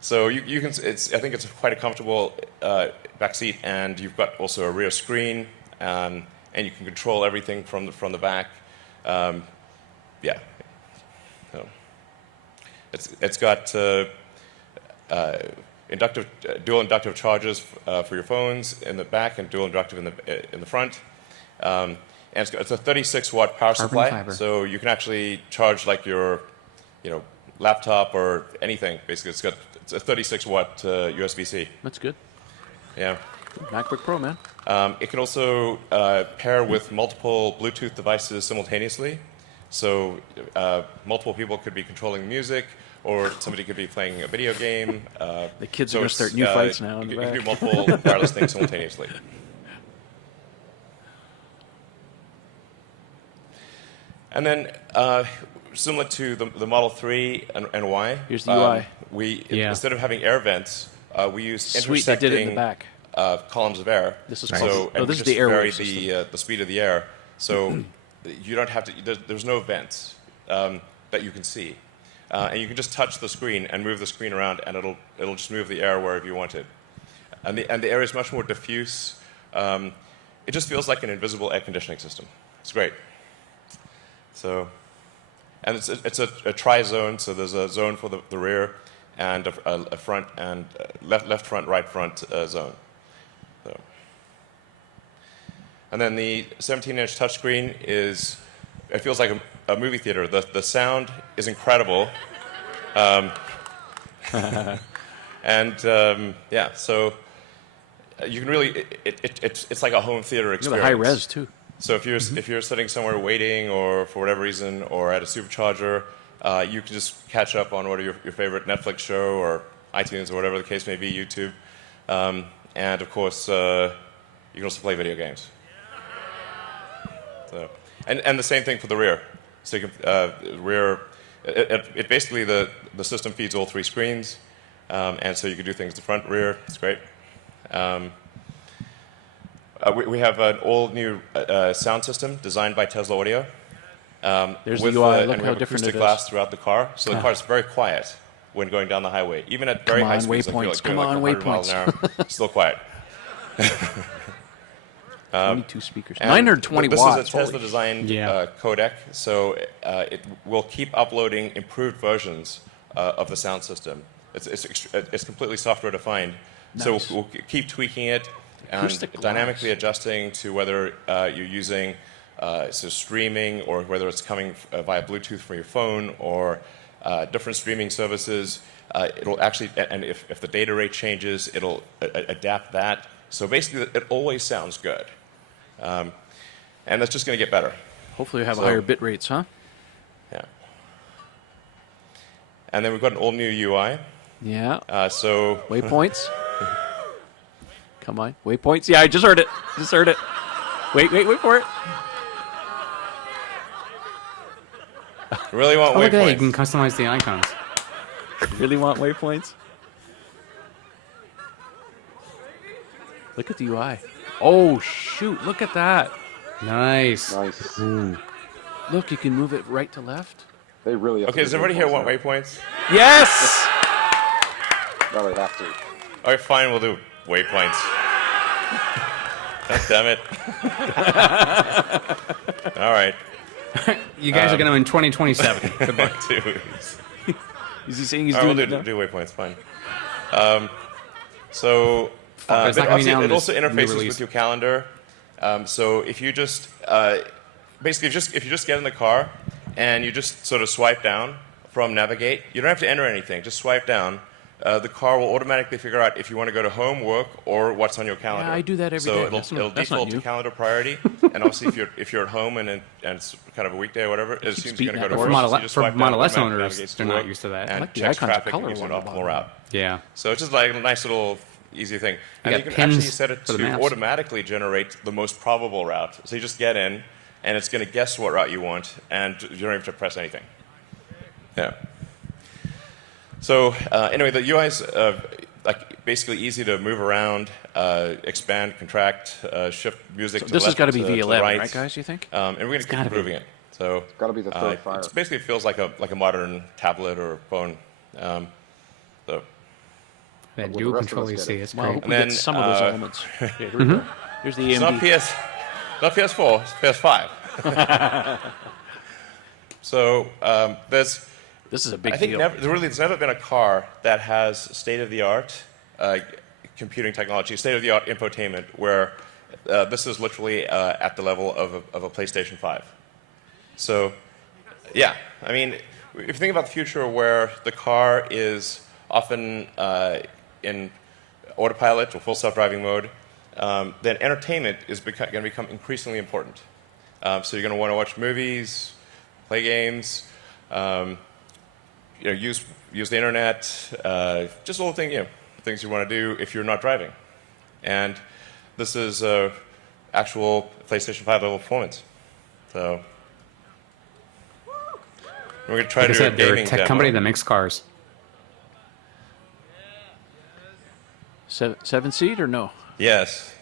So you can. I think it's quite a comfortable back seat, and you've got also a rear screen, and you can control everything from the back. Yeah. So it's got. Dual inductive chargers for your phones in the back and dual inductive in the front. And it's a 36-watt power supply, fiber. so you can actually charge like your, laptop or anything. Basically, it's a 36-watt USB-C. That's good. Yeah. MacBook Pro, man. It can also pair with multiple Bluetooth devices simultaneously. So multiple people could be controlling music, or somebody could be playing a video game. The kids are going to start new fights now in the You can back. do multiple wireless things simultaneously. And then, similar to the Model 3 and Y, Here's the UI. Instead of having air vents, we use Sweet, they did it in the back. columns of air. This is so, called- and oh, this we is the just airway vary system. the speed of the air. So you don't have to. There's no vents that you can see, and you can just touch the screen and move the screen around, and it'll just move the air wherever you want it. And the air is much more diffuse. It just feels like an invisible air conditioning system. It's great. So, and it's a tri-zone. So there's a zone for the rear, and a front and left front, right front zone. So. And then the 17-inch touchscreen it feels like a movie theater. The sound is incredible. Yeah, so you can really, it's like a home theater Look at the experience. high res, too. So if you're sitting somewhere waiting, or for whatever reason, or at a supercharger, you can just catch up on what are your favorite Netflix show, or iTunes, or whatever the case may be, YouTube. And of course, you can also play video games. So, and the same thing for the rear. So you can rear. It basically the system feeds all three screens, and so you can do things the front, rear. It's great. We have an all-new sound system designed by Tesla Audio. There's the UI. Look and we how have different acoustic it is. glass throughout the car, so the car is very quiet when going down the highway. Even at very Come high on, speeds, I feel waypoints. like going Come on, like 100 miles an hour, still quiet. 22 speakers. And 920 this watts. is a Tesla Holy designed Yeah. codec, so it will keep uploading improved versions of the sound system. It's completely software defined, Nice. so we'll keep tweaking it and Acoustic glass. dynamically adjusting to whether you're using streaming, or whether it's coming via Bluetooth from your phone, or different streaming services. It'll actually, and if the data rate changes, it'll adapt that. So basically, it always sounds good. And that's just going to get better. Hopefully, we have So- higher bit rates, huh? Yeah. And then we've got an all-new UI. Yeah. So Waypoints. Come on. Waypoints. Yeah, I just heard it. Just heard it. Wait for it. really want Oh, look at that. You waypoints. can customize the icons. You really want waypoints? Look at the UI. Oh, shoot. Look at that. Nice. Nice. Look, you can move it right to left. They really have Okay, to does do everybody here waypoints want now. waypoints? Yes! No, they have to. Okay, fine, we'll do waypoints. God damn it. All right. You guys are going to in 2027. Good luck. Is he saying he's All right, doing we'll it do now? waypoints, fine. So, But it's but not gonna be now it in also this new interfaces release. with your calendar. So if you just, basically, if you just get in the car and you just sort of swipe down from Navigate, you don't have to enter anything. Just swipe down. the car will automatically figure out if you want to go to home, work, or what's on your calendar. Yeah, I do that every so day. It'll That's not default to new. calendar priority, and obviously if you're at home and it's kind of a weekday or whatever, it assumes you're going to go to For work. Model, so you just for swipe down, Model S automatically owners, navigates to they're not work, used to that. and like the checks icons of traffic color and gives you an along the optimal bottom. route. Yeah. So it's just like a nice little easy thing. And got you can pins actually set it for the to maps. automatically generate the most probable route. So you just get in, and it's going to guess what route you want, and you don't have to press anything. Yeah. So anyway, the UI is like basically easy to move around, expand, contract, shift music. So to this the has got to left, be to the V11, right, right, guys? You think? and we're going to keep improving it. So Got to be the third fire. it basically feels like a modern tablet or phone. So That Will the dual rest of control us you get see it? is Well, I great. hope we And get then, some of those elements. Yeah, here we go. Here's the it's not AMD. not PS4, it's PS5. So there's. This is a big I think deal. there's never been a car that has state-of-the-art computing technology, state-of-the-art infotainment, where this is literally at the level of a PlayStation 5. So, yeah, I mean, if you think about the future where the car is often in autopilot or full self-driving mode, then entertainment is going to become increasingly important. So you're going to want to watch movies, play games, use the internet, just all the things you want to do if you're not driving. And this is actual PlayStation 5 level performance. So we're going to try Like I to do a said, they're a gaming tech demo. company that makes cars. Seven seat or no? Yes,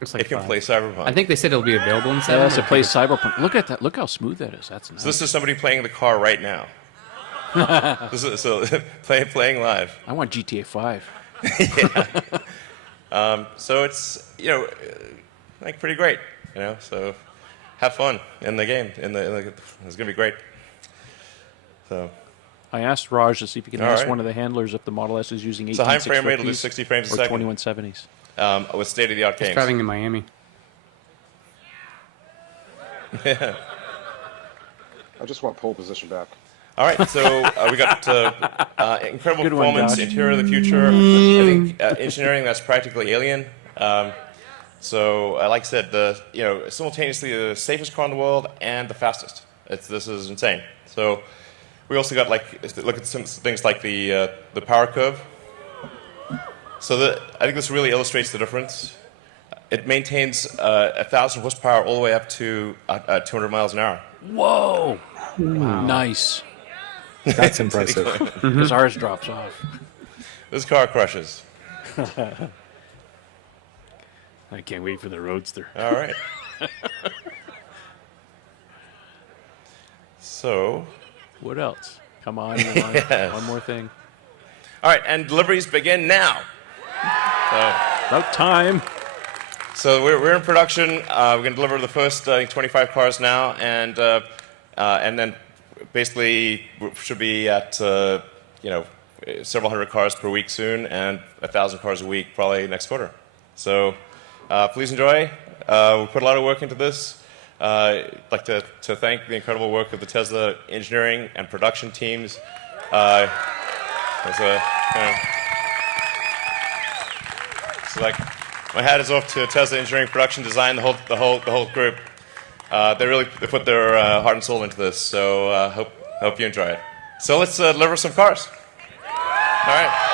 Looks like it can 5. play Cyberpunk. I think they said it'll be available in Yeah, 7. it's a play Cyberpunk. Look at that. Look how smooth that is. That's nice. So this is somebody playing the car right now. This is playing live. I want GTA 5. So it's like pretty great, So have fun in the game. It's gonna be great. So I asked Raj to see if he can All ask right. one of the handlers if the Model S is using 18 So high frame rate will do 650s 60 frames a or second. 2170s. With state-of-the-art It's games. driving in Miami. Yeah. I just want pole position back. All right, so we got incredible Good one, performance, Josh. interior of the future. I think engineering that's practically alien. So, like I said, simultaneously the safest car in the world and the fastest. This is insane. So, we also got look at some things like the power curve. So I think this really illustrates the difference. It maintains 1,000 horsepower all the way up to 200 miles an hour. Whoa! Nice. That's impressive. Because ours drops off. This car crushes. I can't wait for the Roadster. All right. So, What else? Come on, Yes. one more thing. all right, and deliveries begin now. About time. So we're in production. We're going to deliver the first 25 cars now, and then basically we should be at several hundred cars per week soon, and 1,000 cars a week probably next quarter. So please enjoy. We put a lot of work into this. I'd like to thank the incredible work of the Tesla engineering and production teams. It's like my hat is off to Tesla engineering, production, design, the whole group. They put their heart and soul into this. So hope you enjoy it. So let's deliver some cars. All right.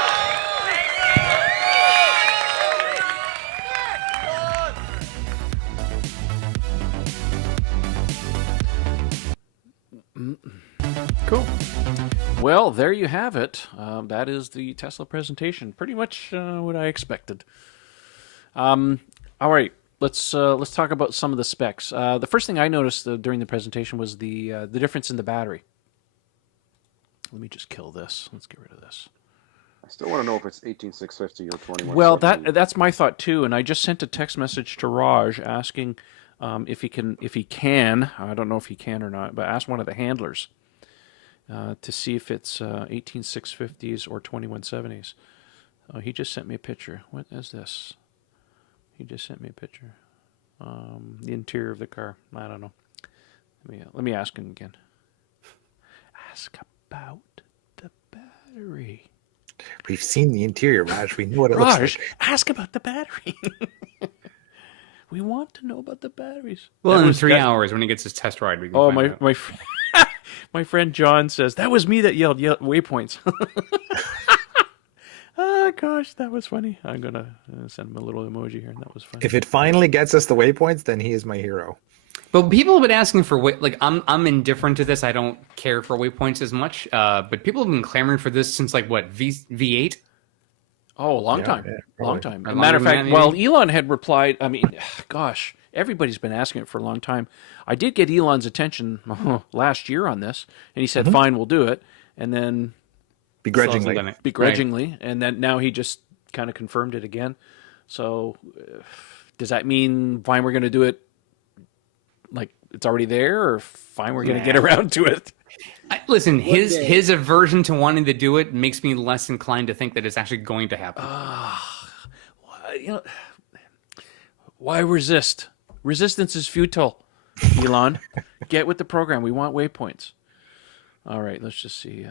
Cool. Well, there you have it. That is the Tesla presentation. Pretty much what I expected. All right, let's talk about some of the specs. The first thing I noticed during the presentation was the difference in the battery. Let me just kill this. Let's get rid of this. I still want to know if it's 18650 or 21. Well, that's my thought too, and I just sent a text message to Raj asking if he can. I don't know if he can or not, but ask one of the handlers to see if it's 18650s or 2170s. Oh, he just sent me a picture. What is this? He just sent me a picture. The interior of the car. I don't know. Let me ask him again. Ask about the battery. We've seen the interior, Raj. We know what it looks Raj, like. ask about the battery. We want to know about the batteries. Well, That in was- 3 that- hours when he gets his test ride, we can Oh, find my out. my friend John says that was me that yelled waypoints. Oh gosh, that was funny. I'm gonna send him a little emoji here, and that was funny. If it finally gets us the waypoints, then he is my hero. But people have been asking for like I'm indifferent to this. I don't care for waypoints as much. But people have been clamoring for this since like what V8. Oh, a long Yeah, time. yeah, Long probably. time. Or Matter of longer fact, than well, that, Elon had replied, I mean, gosh, everybody's been asking it for a long time. I did get Elon's attention last year on this, and he said, fine, we'll do it. And then Begrudgingly. Still hasn't done it. begrudgingly, and then now he just kind of confirmed it again. So does that mean, fine, we're going to do it like it's already there, or fine, we're going to get around to it? Listen, his day. his aversion to wanting to do it makes me less inclined to think that it's actually going to happen. You know, why resist? Resistance is futile, Elon. Get with the program. We want waypoints. All right, let's just see.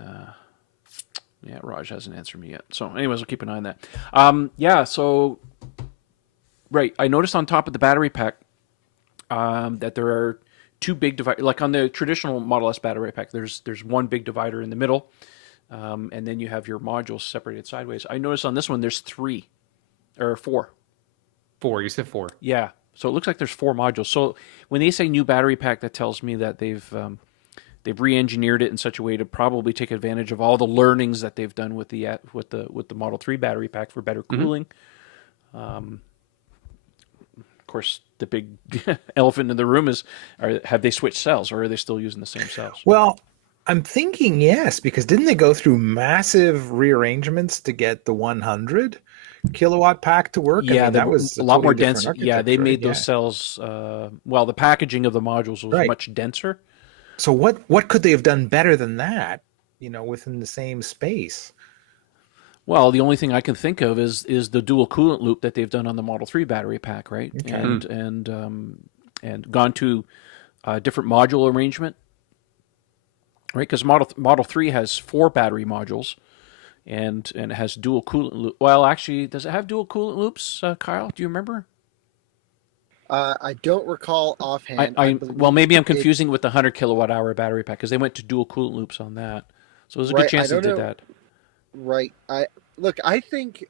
Yeah, Raj hasn't answered me yet. So anyways, we'll keep an eye on that. Yeah, so, right, I noticed on top of the battery pack that there are two big dividers. Like on the traditional Model S battery pack, there's one big divider in the middle, and then you have your modules separated sideways. I noticed on this one there's three, or four. 4, you said 4. Yeah. So it looks like there's 4 modules. So when they say new battery pack, that tells me that they've re-engineered it in such a way to probably take advantage of all the learnings that they've done with the Model 3 battery pack for better cooling. Of course, the big elephant in the room is: have they switched cells, or are they still using the same cells? Well, I'm thinking yes, because didn't they go through massive rearrangements to get the 100 kilowatt pack to work? Yeah, I mean, that was a lot more totally dense. different Yeah, they architecture, made right? those cells. Well, the packaging of the modules was Right. much denser. So what could they have done better than that? Within the same space. Well, the only thing I can think of is the dual coolant loop that they've done on the Model 3 battery pack, right? Okay. And gone to a different module arrangement, right? Because Model 3 has 4 battery modules, and it has dual coolant loop. Well, actually, does it have dual coolant loops, Kyle? Do you remember? I don't recall offhand. I believe Well, maybe I'm it- confusing with the 100 kilowatt hour battery pack, because they went to dual coolant loops on that. So there's a good Right, chance I they don't did know. that. Right. I think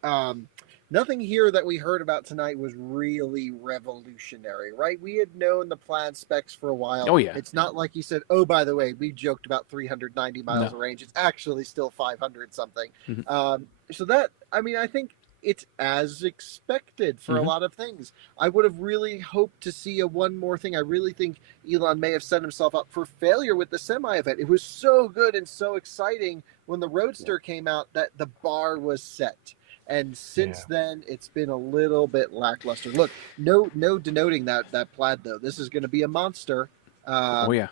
nothing here that we heard about tonight was really revolutionary, right? We had known the Plaid specs for a while. Oh, yeah. It's not like you said, oh, by the way, we joked about 390 miles No. of range. It's actually still 500 something. Mhm. So that, I think it's as expected for a Mhm. lot of things. I would have really hoped to see one more thing. I really think Elon may have set himself up for failure with the semi event. It was so good and so exciting when the Roadster came out that the bar was set. And since then, it's been a little bit lackluster. Look, no denoting that Plaid though. This is going to be a monster. Oh yeah.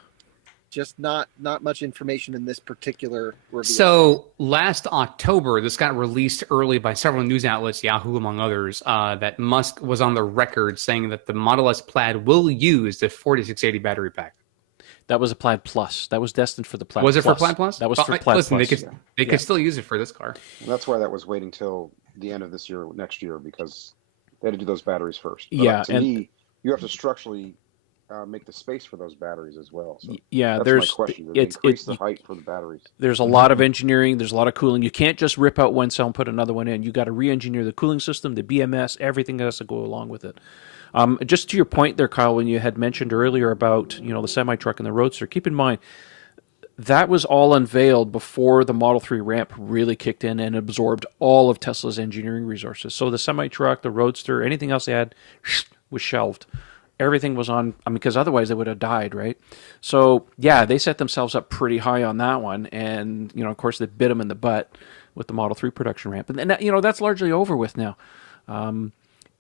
Just not much information in this particular review. So last October, this got released early by several news outlets, Yahoo among others, that Musk was on the record saying that the Model S Plaid will use the 4680 battery pack. That was a Plaid Plus. That was destined for the Plaid Was it Plus. for Plaid Plus? That was Well, for Plaid listen, Plus. they could still use it for this car. And that's why that was waiting till the end of this year, next year, because they had to do those batteries first. But Yeah, to me, you have to structurally make the space for those batteries as well. So Yeah, that's there's my question. Did they increase the height for the batteries? There's a lot of engineering. There's a lot of cooling. You can't just rip out one cell and put another one in. You got to re-engineer the cooling system, the BMS, everything has to go along with it. Just to your point there, Kyle, when you had mentioned earlier about the semi truck and the Roadster, keep in mind that was all unveiled before the Model 3 ramp really kicked in and absorbed all of Tesla's engineering resources. So the semi truck, the Roadster, anything else they had was shelved. Everything was on, because otherwise they would have died, right? So, yeah, they set themselves up pretty high on that one. And, of course, they bit them in the butt with the Model 3 production ramp. And that's largely over with now.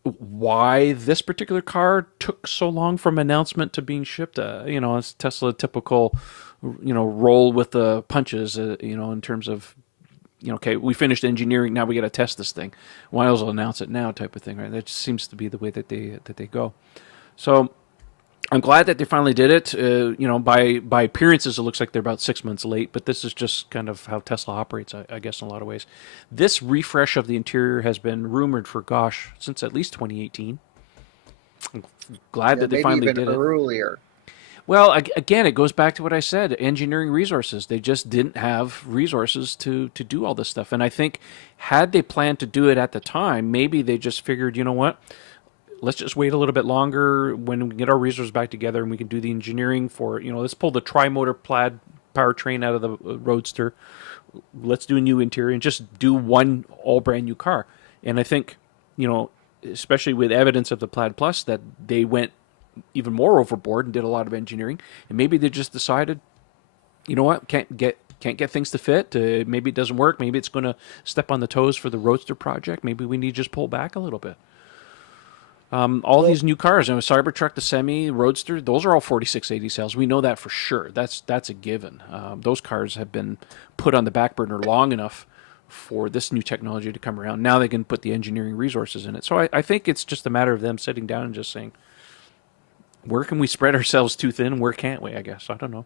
Why this particular car took so long from announcement to being shipped, it's Tesla typical, roll with the punches, in terms of, okay, we finished engineering, now we got to test this thing. Might as well announce it now type of thing, right? That just seems to be the way that they go. So, I'm glad that they finally did it. By appearances, it looks like they're about 6 months late, but this is just kind of how Tesla operates, I guess, in a lot of ways. This refresh of the interior has been rumored for, since at least 2018. I'm glad that they finally did it. Earlier. Well, again, it goes back to what I said, engineering resources. They just didn't have resources to do all this stuff. And I think had they planned to do it at the time, maybe they just figured, you know what? Let's just wait a little bit longer when we get our resources back together and we can do the engineering for, let's pull the tri-motor Plaid powertrain out of the Roadster. Let's do a new interior and just do one all brand new car. And I think, especially with evidence of the Plaid Plus, that they went even more overboard and did a lot of engineering. And maybe they just decided, you know what, can't get things to fit. Maybe it doesn't work. Maybe it's going to step on the toes for the Roadster project. Maybe we need to just pull back a little bit. These new cars, Cybertruck, the Semi, Roadster, those are all 4680 cells. We know that for sure. That's a given. Those cars have been put on the back burner long enough for this new technology to come around. Now they can put the engineering resources in it. So I think it's just a matter of them sitting down and just saying, where can we spread ourselves too thin and where can't we, I guess? I don't know.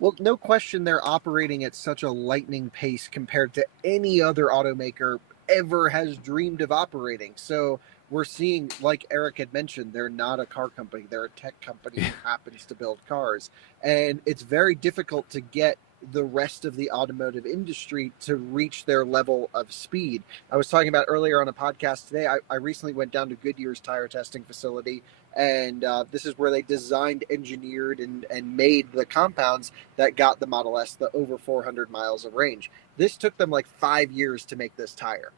Well, no question they're operating at such a lightning pace compared to any other automaker ever has dreamed of operating. So we're seeing, like Eric had mentioned, they're not a car company. They're a tech company who happens to build cars. And it's very difficult to get the rest of the automotive industry to reach their level of speed. I was talking about earlier on a podcast today, I recently went down to Goodyear's tire testing facility, and this is where they designed, engineered, and made the compounds that got the Model S the over 400 miles of range. This took them like 5 years to make this tire.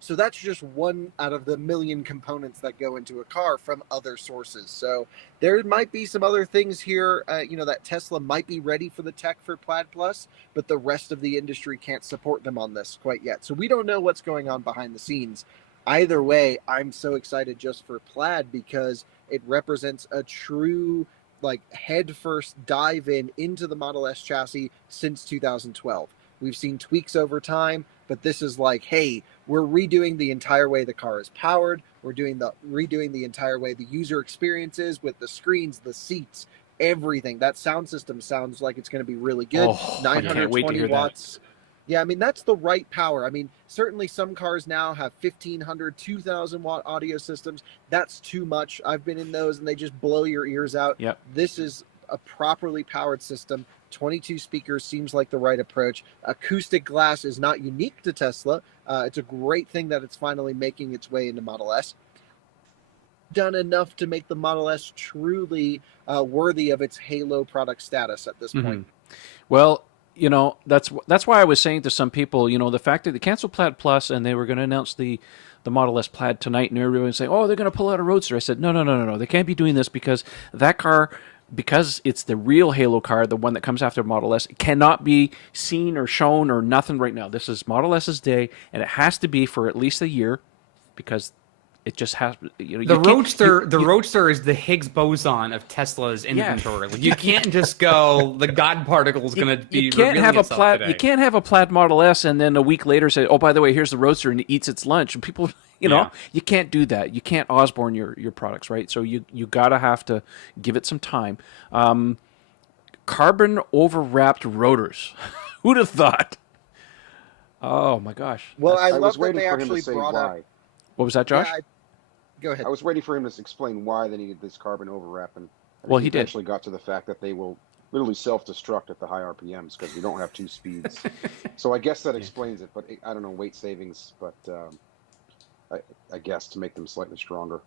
So that's just one out of the million components that go into a car from other sources. So there might be some other things here, that Tesla might be ready for the tech for Plaid Plus, but the rest of the industry can't support them on this quite yet. So we don't know what's going on behind the scenes. Either way, I'm so excited just for Plaid because it represents a true head first dive into the Model S chassis since 2012. We've seen tweaks over time, but this is hey, we're redoing the entire way the car is powered. We're redoing the entire way the user experience is with the screens, the seats, everything. That sound system sounds like it's going to be really good. 920 watts. That. Yeah, I mean, that's the right power. I mean, certainly some cars now have 1,500, 2,000 watt audio systems. That's too much. I've been in those and they just blow your ears out. Yep. This is a properly powered system. 22 speakers seems like the right approach. Acoustic glass is not unique to Tesla. It's a great thing that it's finally making its way into Model S. Done enough to make the Model S truly worthy of its Halo product status at this point. Well, that's why I was saying to some people, the fact that they canceled Plaid Plus and they were going to announce the Model S Plaid tonight, and everyone was saying, oh, they're going to pull out a Roadster. I said, no. They can't be doing this because that car, because it's the real Halo car, the one that comes after Model S, it cannot be seen or shown or nothing right now. This is Model S's day, and it has to be for at least a year because it just has. The Roadster is the Higgs boson of Tesla's inventory. Yeah. You can't just go. The God particle is going to be. You can't have a Plaid. You can't have a Plaid Model S and then a week later say, "Oh, by the way, here's the Roadster," and it eats its lunch. And people, you can't do that. You can't Osborne your products, right? So you gotta have to give it some time. Carbon overwrapped rotors. Who'd have thought? Oh my gosh. Well, I was love that waiting they for him actually to say brought why. up. What was that, Josh? Yeah, go ahead. I was waiting for him to explain why they needed this carbon overwrap, and Well, he did. eventually got to the fact that they will literally self-destruct at the high RPMs because we don't have two speeds. So I guess that explains it, but I don't know, weight savings, but I guess to make them slightly stronger.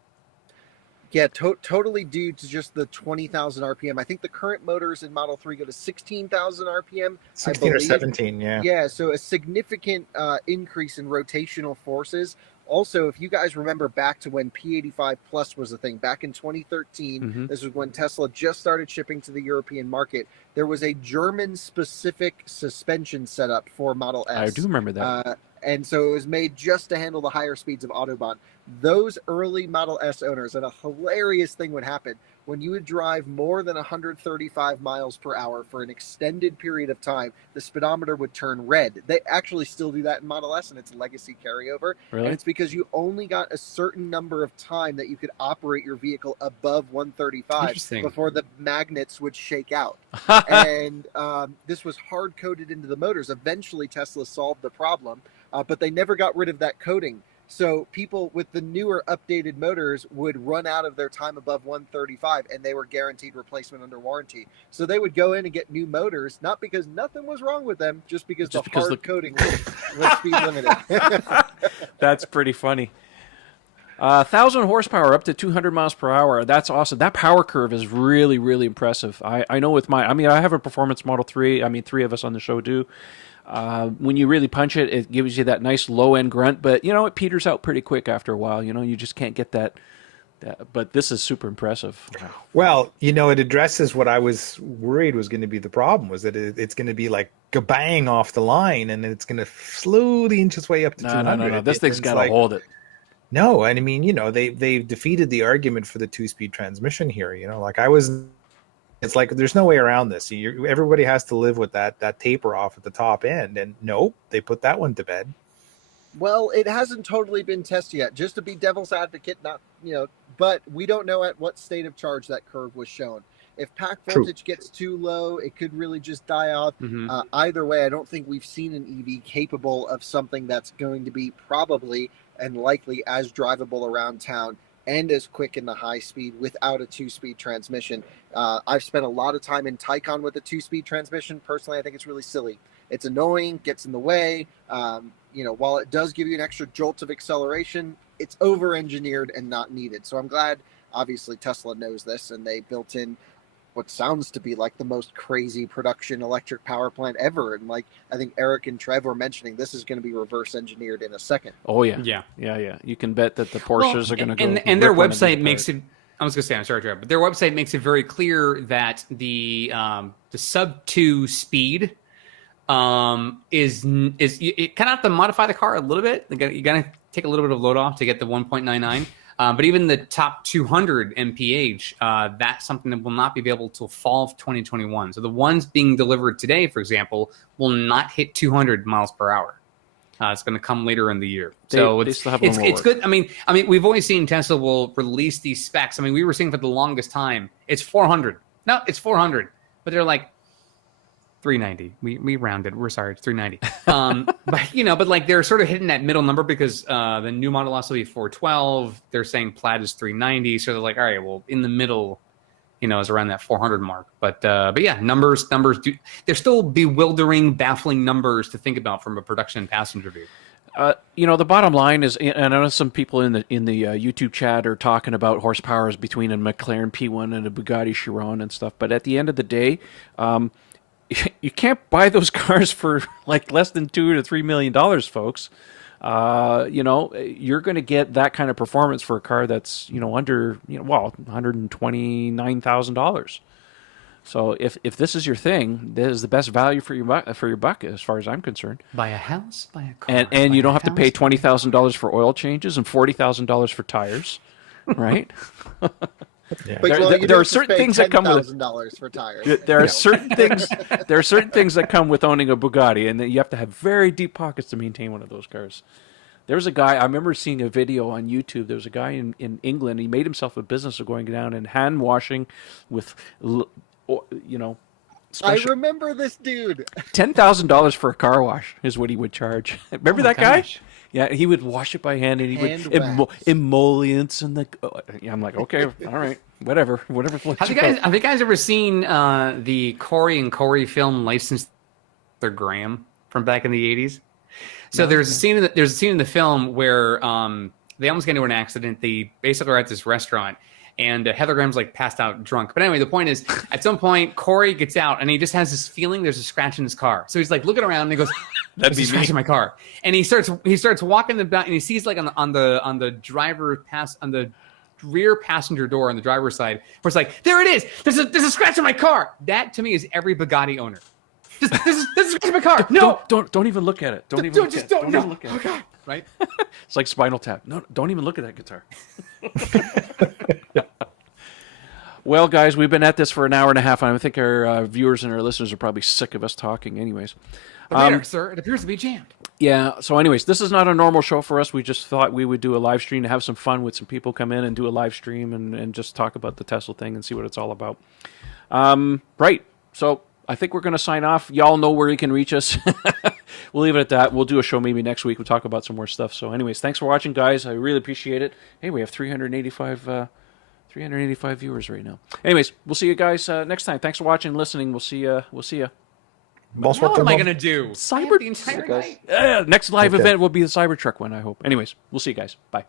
Yeah, totally due to just the 20,000 RPM. I think the current motors in Model 3 go to 16,000 RPM. 16 or 17, yeah. Yeah, so a significant increase in rotational forces. Also, if you guys remember back to when P85 Plus was a thing, back in 2013, this was when Tesla just started shipping to the European market, there was a German-specific suspension setup for Model S. I do remember that. And so it was made just to handle the higher speeds of Autobahn. Those early Model S owners, and a hilarious thing would happen when you would drive more than 135 miles per hour for an extended period of time, the speedometer would turn red. They actually still do that in Model S, and it's a legacy carryover. Really? And it's because you only got a certain number of time that you could operate your vehicle above 135 before the magnets would shake out. And this was hard-coded into the motors. Eventually, Tesla solved the problem, but they never got rid of that coding. So people with the newer updated motors would run out of their time above 135, and they were guaranteed replacement under warranty. So they would go in and get new motors, not because nothing was wrong with them, just because the hard coding was speed limited. That's pretty funny. 1,000 horsepower up to 200 miles per hour. That's awesome. That power curve is really, really impressive. I know with I have a performance Model 3. I mean, 3 of us on the show do. When you really punch it, it gives you that nice low-end grunt, but, it peters out pretty quick after a while. You just can't get that. But this is super impressive. Well, it addresses what I was worried was going to be the problem, was that it's going to be like bang off the line, and it's going to slowly inch its way up to 200. No. This thing's got to hold it. No, and I mean, they defeated the argument for the 2-speed transmission here. It's like there's no way around this. Everybody has to live with that taper off at the top end, and nope, they put that one to bed. Well, it hasn't totally been tested yet. Just to be devil's advocate, but we don't know at what state of charge that curve was shown. If pack voltage gets too low, it could really just die off. Either way, I don't think we've seen an EV capable of something that's going to be probably and likely as drivable around town and as quick in the high speed without a 2-speed transmission. I've spent a lot of time in Taycan with a 2-speed transmission. Personally, I think it's really silly. It's annoying, gets in the way. While it does give you an extra jolt of acceleration, it's over-engineered and not needed. So I'm glad, obviously, Tesla knows this, and they built in what sounds to be like the most crazy production electric power plant ever. And I think Eric and Trev were mentioning, this is going to be reverse engineered in a second. Oh yeah. You can bet that the Porsches are going to go. And their website makes it. I was going to say, I'm sorry, Trev, but their website makes it very clear that the sub 2 speed is you kind of have to modify the car a little bit. You got to take a little bit of load off to get the 1.99. But even the top 200 mph, that's something that will not be available till fall of 2021. So the ones being delivered today, for example, will not hit 200 miles per hour. It's going to come later in the year. It's good. I mean, we've always seen Tesla will release these specs. I mean, we were saying for the longest time, it's 400. No, it's 400. But they're like 390. We rounded. We're sorry, it's 390. But they're sort of hitting that middle number because the new Model S will be 412. They're saying Plaid is 390. So they're like, all right, well, in the middle, is around that 400 mark. But yeah, numbers they're still bewildering, baffling numbers to think about from a production passenger view. The bottom line is, and I know some people in the YouTube chat are talking about horsepowers between a McLaren P1 and a Bugatti Chiron and stuff. But at the end of the day, you can't buy those cars for less than $2 to $3 million, folks. You're going to get that kind of performance for a car that's under $129,000. So if this is your thing, this is the best value for your buck, as far as I'm concerned. Buy a house, buy a car, and you don't have to pay $20,000 for oil changes and $40,000 for tires, right? Yeah. There are certain things that come with $10,000 for tires. There are certain things. There are certain things that come with owning a Bugatti, and you have to have very deep pockets to maintain one of those cars. There's a guy, I remember seeing a video on YouTube. There was a guy in England. He made himself a business of going down and hand washing with, I remember this dude. $10,000 for a car wash is what he would charge. Remember that guy? Yeah, he would wash it by hand, and he would emollients and I'm like, okay, all right, whatever. Have you guys ever seen the Corey and Corey film Licensed to Graham from back in the 80s? So there's a scene in the film where they almost get into an accident. They basically are at this restaurant, and Heather Graham's passed out drunk. But anyway, the point is, at some point, Corey gets out, and he just has this feeling there's a scratch in his car. So he's looking around, and he goes, "There's a scratch in my car." And he starts walking the back, and he sees on the rear passenger door on the driver's side, where it's there it is. There's a scratch in my car. That to me is every Bugatti owner. This is my car. No, Don't even look at it. Don't even look at it. Don't even look at it. God. Right? It's like Spinal Tap. No, don't even look at that guitar. Well, guys, we've been at this for an hour and a half, and I think our viewers and our listeners are probably sick of us talking anyways. The radar, sir, it appears to be jammed. Yeah, so anyways, this is not a normal show for us. We just thought we would do a live stream to have some fun with some people come in and do a live stream and just talk about the Tesla thing and see what it's all about. Right, so I think we're going to sign off. Y'all know where you can reach us. We'll leave it at that. We'll do a show maybe next week. We'll talk about some more stuff. So anyways, thanks for watching, guys. I really appreciate it. Hey, we have 385 viewers right now. Anyways, we'll see you guys next time. Thanks for watching and listening. We'll see you. Now what am I going to do? Cyber the entire night? Next live event will be the Cybertruck one, I hope. Anyways, we'll see you guys. Bye.